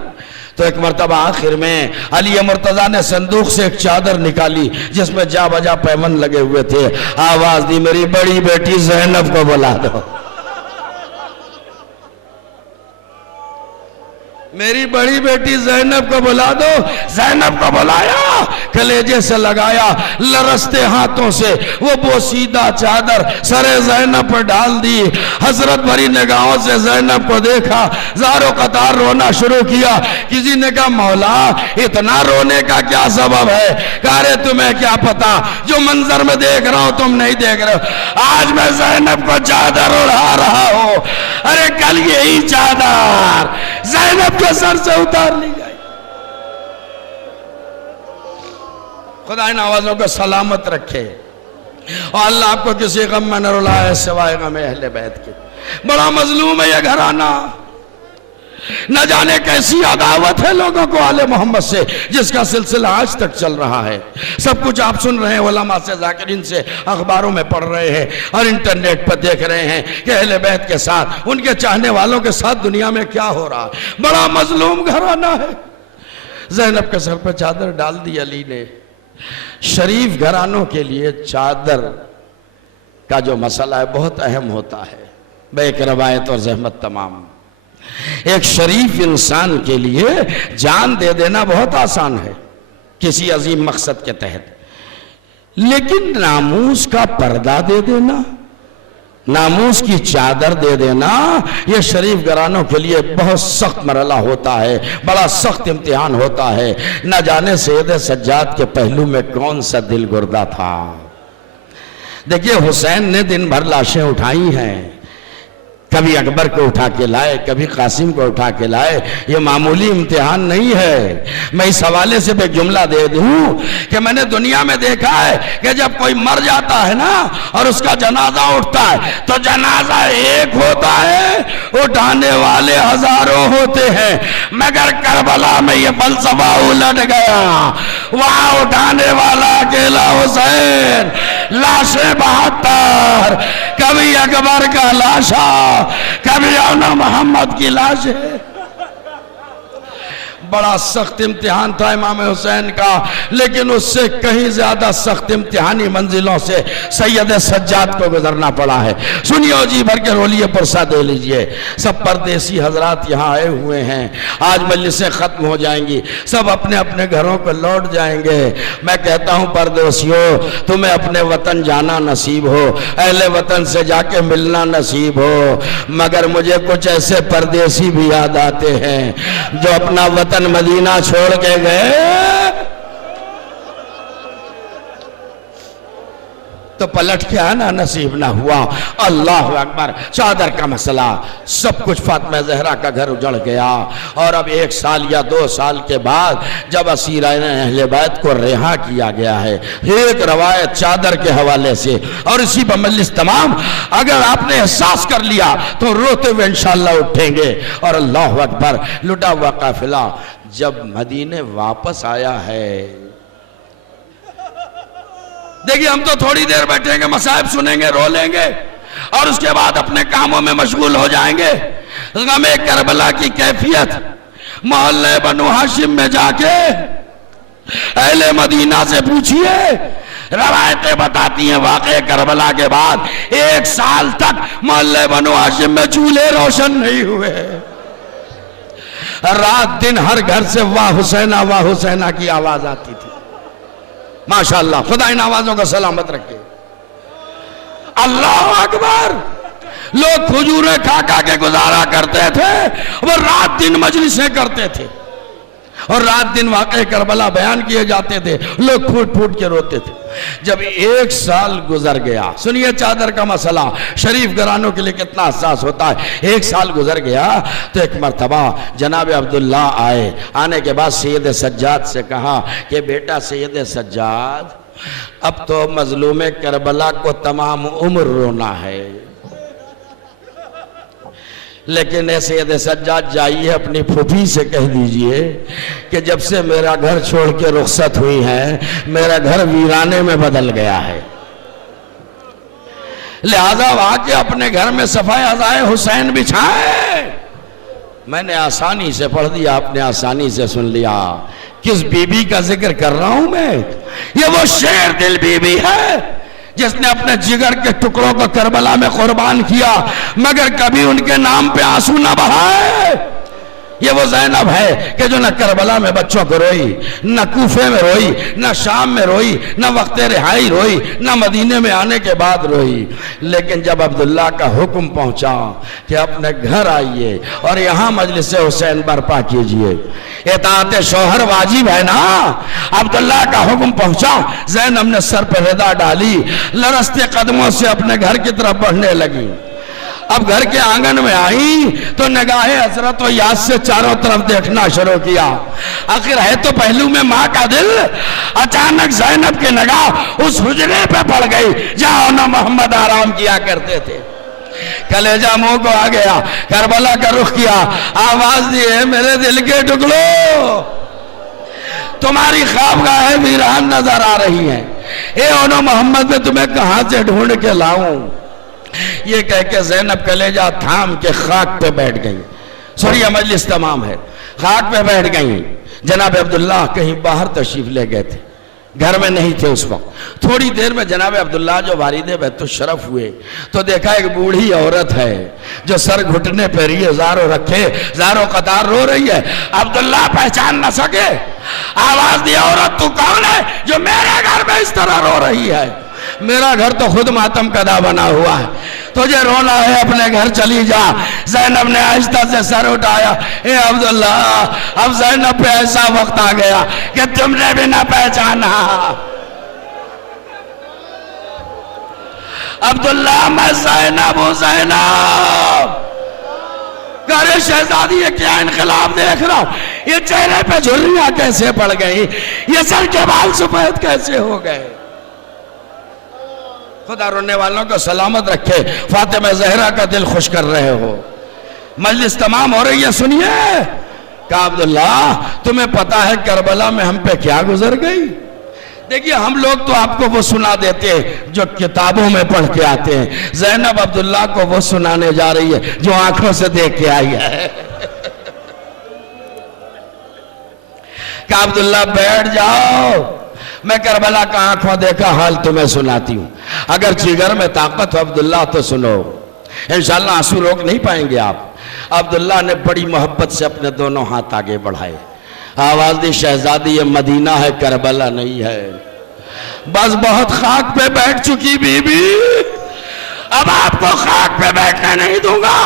تو ایک مرتبہ آخر میں علی مرتضیٰ نے صندوق سے ایک چادر نکالی جس میں جا بجا پیمن لگے ہوئے تھے. آواز دی، میری بڑی بیٹی زینب کو بلا دو. میری بڑی بیٹی زینب کو بلا دو. زینب کو بلایا، کلیجے سے لگایا، لرزتے ہاتھوں سے وہ بوسیدہ چادر سر زینب پر ڈال دی. حسرت بھری نگاہوں سے زینب کو دیکھا، زار و قطار رونا شروع کیا. کسی نے کہا مولا اتنا رونے کا کیا سبب ہے؟ کہا رے تمہیں کیا پتا، جو منظر میں دیکھ رہا ہوں تم نہیں دیکھ رہے ہو. آج میں زینب کو چادر اڑا رہا ہوں. ارے کل یہی چادر زینب کے سر سے اتار لی گئی. خدا ان آوازوں کو سلامت رکھے اور اللہ آپ کو کسی غم میں نہ رلائے سوائے غم اہل بیت کے. بڑا مظلوم ہے یہ گھرانہ. نہ جانے کیسی عداوت ہے لوگوں کو آل محمد سے، جس کا سلسلہ آج تک چل رہا ہے. سب کچھ آپ سن رہے ہیں، علماء سے، ذاکرین سے، اخباروں میں پڑھ رہے ہیں اور انٹرنیٹ پر دیکھ رہے ہیں کہ اہل بیت کے ساتھ، ان کے چاہنے والوں کے ساتھ دنیا میں کیا ہو رہا. بڑا مظلوم گھرانہ ہے. زینب کے سر پہ چادر ڈال دی علی نے. شریف گھرانوں کے لیے چادر کا جو مسئلہ ہے بہت اہم ہوتا ہے. بیک روایت اور زحمت تمام. ایک شریف انسان کے لیے جان دے دینا بہت آسان ہے کسی عظیم مقصد کے تحت، لیکن ناموس کا پردہ دے دینا، ناموس کی چادر دے دینا، یہ شریف گھرانوں کے لیے بہت سخت مرحلہ ہوتا ہے، بڑا سخت امتحان ہوتا ہے. نہ جانے سید سجاد کے پہلو میں کون سا دل گردہ تھا. دیکھیے حسین نے دن بھر لاشیں اٹھائی ہیں، کبھی اکبر کو اٹھا کے لائے، کبھی قاسم کو اٹھا کے لائے. یہ معمولی امتحان نہیں ہے. میں اس حوالے سے ایک جملہ دے دوں کہ میں نے دنیا میں دیکھا ہے کہ جب کوئی مر جاتا ہے نا اور اس کا جنازہ اٹھتا ہے تو جنازہ ایک ہوتا ہے، اٹھانے والے ہزاروں ہوتے ہیں. مگر کربلا میں یہ فلسفہ الٹ گیا. وہاں اٹھانے والا اکیلا حسین، لاشیں 72، کبھی اکبر کا لاشا، کبھی اونا محمد کی لاش ہے. بڑا سخت امتحان تھا امام حسین کا، لیکن اس سے کہیں زیادہ سخت امتحانی منزلوں سے سید سجاد کو گزرنا پڑا ہے. سنیو جی بھر کے رولیے پرسا دے لیجئے. سب پردیسی حضرات یہاں آئے ہوئے ہیں، آج مجلسیں ختم ہو جائیں گی، سب اپنے اپنے گھروں کو لوٹ جائیں گے. میں کہتا ہوں پردیسیوں، تمہیں اپنے وطن جانا نصیب ہو، اہل وطن سے جا کے ملنا نصیب ہو، مگر مجھے کچھ ایسے پردیسی بھی یاد آتے ہیں جو اپنا وطن مدینہ چھوڑ کے گئے تو پلٹ کے آنا نصیب نہ ہوا. اللہ اکبر. چادر کا مسئلہ، سب کچھ فاطمہ زہرا کا گھر اجڑ گیا. اور اب 1 سال یا 2 سال کے بعد جب اسیران اہل بیت کو رہا کیا گیا ہے، ایک روایت چادر کے حوالے سے، اور اسی پر مجلس تمام اگر آپ نے احساس کر لیا تو روتے ہوئے انشاءاللہ اٹھیں گے. اور اللہ اکبر. لٹا ہوا قافلہ جب مدینے واپس آیا ہے، دیکھیں ہم تو تھوڑی دیر بیٹھیں گے، مصائب سنیں گے، رو لیں گے اور اس کے بعد اپنے کاموں میں مشغول ہو جائیں گے. غم کربلا کی کیفیت محلے بنو ہاشم میں جا کے اہل مدینہ سے پوچھئے. روایتیں بتاتی ہیں واقعہ کربلا کے بعد 1 سال تک محلے بنو ہاشم میں چولہے روشن نہیں ہوئے. رات دن ہر گھر سے واہ حسینہ کی آواز آتی تھی. ماشاءاللہ, خدا ان آوازوں کا سلامت رکھے. اللہ اکبر. لوگ کھجوریں کھا کے گزارا کرتے تھے, وہ رات دن مجلسیں کرتے تھے, اور رات دن واقعے کربلا بیان کیے جاتے تھے, لوگ پھوٹ پھوٹ کے روتے تھے. جب 1 سال گزر گیا, سنیے چادر کا مسئلہ شریف گھرانوں کے لیے کتنا حساس ہوتا ہے. 1 سال گزر گیا تو ایک مرتبہ جناب عبداللہ آئے. آنے کے بعد سید سجاد سے کہا کہ بیٹا سید سجاد, اب تو مظلوم کربلا کو تمام عمر رونا ہے, لیکن اے سید سجاد جائیے اپنی پھوپھی سے کہہ دیجئے کہ جب سے میرا گھر چھوڑ کے رخصت ہوئی ہے, میرا گھر ویرانے میں بدل گیا ہے. لہذا وہاں کے اپنے گھر میں صفائے عزائے حسین بچھائے. میں نے آسانی سے پڑھ دیا, آپ نے آسانی سے سن لیا. کس بی بی کا ذکر کر رہا ہوں میں؟ یہ وہ شیر دل بی بی ہے جس نے اپنے جگر کے ٹکڑوں کو کربلا میں قربان کیا, مگر کبھی ان کے نام پہ آنسو نہ بہائے. یہ وہ زینب ہے کہ جو نہ کربلا میں بچوں کو روئی, نہ کوفے میں روئی, نہ شام میں روئی, نہ وقت رہائی روئی, نہ مدینے میں آنے کے بعد روئی. لیکن جب عبداللہ کا حکم پہنچا کہ اپنے گھر آئیے اور یہاں مجلس حسین برپا کیجئے, اطاعت شوہر واجب ہے نا. عبداللہ کا حکم پہنچا, زینب نے سر پہ ردا ڈالی, لرزتے قدموں سے اپنے گھر کی طرف بڑھنے لگی. اب گھر کے آنگن میں آئی تو نگاہ حضرت و یاد سے چاروں طرف دیکھنا شروع کیا. آخر ہے تو پہلو میں ماں کا دل. اچانک زینب کی نگاہ اس حجرے پہ پڑ گئی جہاں انہوں محمد آرام کیا کرتے تھے. کلیجہ منہ کو آ گیا, کربلا کا رخ کیا, آواز دی, میرے دل کے ٹکڑوں, تمہاری خوابگاہ ویران نظر آ رہی ہیں, اے انہوں محمد میں تمہیں کہاں سے ڈھونڈ کے لاؤں. یہ کہہ کے زینب کلیجہ تھام کے خاک پہ بیٹھ گئی. سوریہ مجلس تمام ہے, خاک پہ بیٹھ گئی. جناب عبداللہ کہیں باہر تشریف لے گئے تھے, گھر میں نہیں تھے اس وقت. تھوڑی دیر میں جناب عبداللہ جو وارد بیت الشرف ہوئے تو دیکھا ایک بوڑھی عورت ہے جو سر گھٹنے پہ رہی ہے, زاروں رکھے, زاروں قطار رو رہی ہے. عبداللہ پہچان نہ سکے, آواز دی, عورت تو کون ہے جو میرے گھر میں اس طرح رو رہی ہے؟ میرا گھر تو خود ماتم کدا بنا ہوا ہے, تجھے رونا ہے اپنے گھر چلی جا. زینب نے آہستہ سے سر اٹھایا, اے عبداللہ, اب زینب پہ ایسا وقت آ گیا کہ تم نے بھی نہ پہچانا. عبداللہ, میں زینب ہوں, زینب. گھر شہزادی یہ کیا انقلاب دیکھ رہا ہوں, یہ چہرے پہ جھریاں کیسے پڑ گئی, یہ سر کے بال سفید کیسے ہو گئے. خدا رونے والوں کو سلامت رکھے. فاطمہ زہرا کا دل خوش کر رہے ہو. مجلس تمام ہو رہی ہے, سنیے. کہا عبداللہ, تمہیں پتا ہے کربلا میں ہم پہ کیا گزر گئی؟ دیکھیے ہم لوگ تو آپ کو وہ سنا دیتے جو کتابوں میں پڑھ کے آتے ہیں, زینب عبداللہ کو وہ سنانے جا رہی ہے جو آنکھوں سے دیکھ کے آئی ہے. کہا عبداللہ بیٹھ جاؤ, میں کربلا کا آنکھوں دیکھا حال تمہیں سناتی ہوں. اگر جگر میں طاقت ہو عبداللہ تو سنو, انشاءاللہ آنسو روک نہیں پائیں گے آپ. عبداللہ نے بڑی محبت سے اپنے دونوں ہاتھ آگے بڑھائے, آواز دی, شہزادی یہ مدینہ ہے, کربلا نہیں ہے. بس بہت خاک پہ بیٹھ چکی بی بی, اب آپ کو خاک پہ بیٹھنے نہیں دوں گا.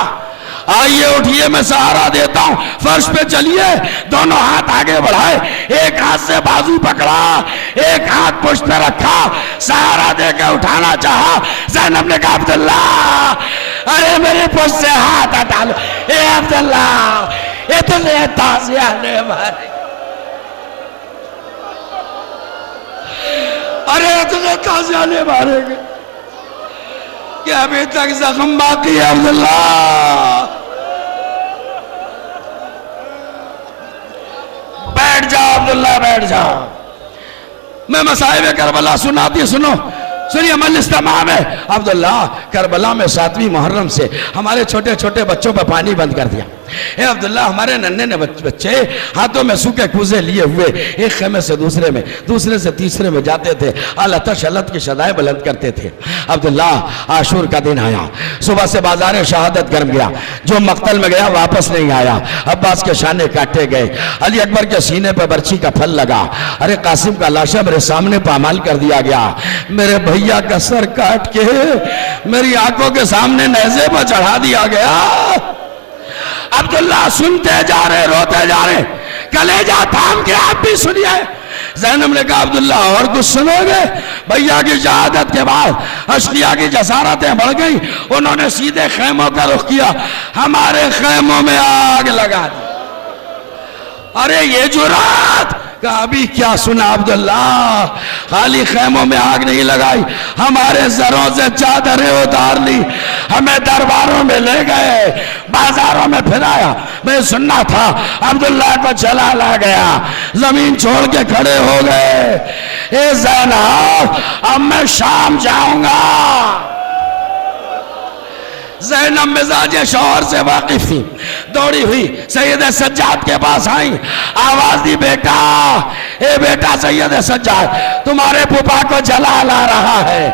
آئیے اٹھئے, میں سہارا دیتا ہوں, فرش پہ چلیے. دونوں ہاتھ آگے بڑھائے, ایک ہاتھ سے بازو پکڑا, ایک ہاتھ پشت پہ رکھا, سہارا دے کے اٹھانا چاہا. زینب نے کہا عبداللہ, ارے میرے پشت سے ہاتھ ہٹا لو. اے عبداللہ, اتنے تازیہ نے مارے, ارے اتنے تازیہ نے مارے گے کہ ابھی تک زخم باقی ہے. عبداللہ بیٹھ جاؤ, عبداللہ بیٹھ جاؤ, میں مصائب کربلا سناتی, سنو. سنیے مجلس تمام ہے. عبداللہ, کربلا میں 7ویں محرم سے ہمارے چھوٹے چھوٹے بچوں پہ پانی بند کر دیا. اے عبداللہ ہمارے ننھے نے بچے ہاتھوں میں سوکھے کوزے لیے ہوئے ایک خیمے سے دوسرے میں، دوسرے سے تیسرے میں جاتے تھے، التش الت کی شدائیں بلند کرتے تھے۔ عبداللہ عاشور کا دن آیا، صبح سے بازار شہادت گرم گیا، جو مقتل میں گیا واپس نہیں آیا، عباس کے شانے کاٹے گئے، علی اکبر کے سینے پہ برچھی کا پھل لگا، ارے قاسم کا لاشا میرے سامنے پامال کر دیا گیا، میرے بھیا کا سر کاٹ کے میری آنکھوں کے سامنے نیزے پر چڑھا دیا گیا۔ عبداللہ سنتے جا رہے، روتے جا رہے، کلیجہ تھام کے آپ بھی سنیے۔ زینب نے کہا عبداللہ اور کچھ سنو گے؟ بھیا کی شہادت کے بعد اشقیاء کی جسارتیں بڑھ گئیں، انہوں نے سیدھے خیموں کا رخ کیا، ہمارے خیموں میں آگ لگا دی۔ ارے یہ جرات کہا ابھی کیا سنا عبداللہ، خالی خیموں میں آگ نہیں لگائی، ہمارے سروں سے چادریں اتار لی، ہمیں درباروں میں لے گئے، بازاروں میں پھرایا۔ میں سننا تھا عبداللہ کو چلا لا گیا، زمین چھوڑ کے کھڑے ہو گئے۔ اے زینب اب میں شام جاؤں گا۔ زینب مزاج شوہر سے واقف تھی، دوڑی ہوئی سید سجاد کے پاس آئی، آواز دی بیٹا، اے بیٹا سید سجاد تمہارے پھوپھا کو جلا لا رہا ہے،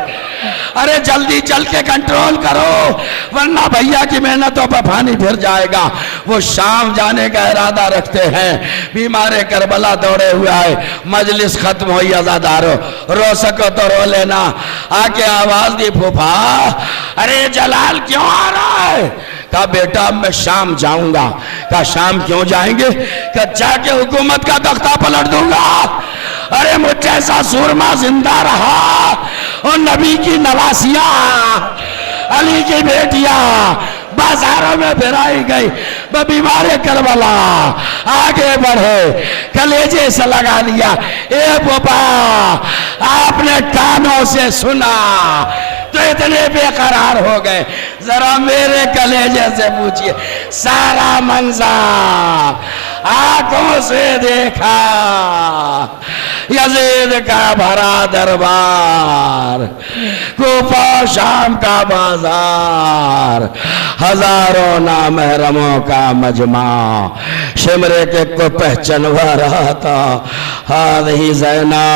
ارے جلدی چل کے کنٹرول کرو ورنہ بھیا کی محنتوں پہ پانی پھر جائے گا۔ وہ شام جانے کا ارادہ رکھتے ہیں، بیمار کربلا دوڑے ہوئے آئے، مجلس ختم ہوئی، عزادارو رو سکو تو رو لینا، آکے آواز دی پھوپھا ارے جلال کیوں آ رہا ہے؟ کہا بیٹا میں شام جاؤں گا۔ کہا شام کیوں جائیں گے؟ کہا جا کے حکومت کا تختہ پلٹ دوں گا۔ ارے مجھ جیسا سورما زندہ رہا اور نبی کی نواسیاں علی کی بیٹیاں بازاروں میں پھرائی گئی، بیمار کربلا آگے بڑھے، کلیجے سے لگا لیا، اے پوپا آپ نے کانوں سے سنا تو اتنے بے قرار ہو گئے، ذرا میرے کلیجے سے پوچھئے سارا منظر آنکھوں سے دیکھا، یزید کا بھرا دربار، کوفہ شام کا بازار، ہزاروں نامحرموں کا مجمع، شمرے کے کو پہچنوا رہا تھا، ہاں نہیں زینب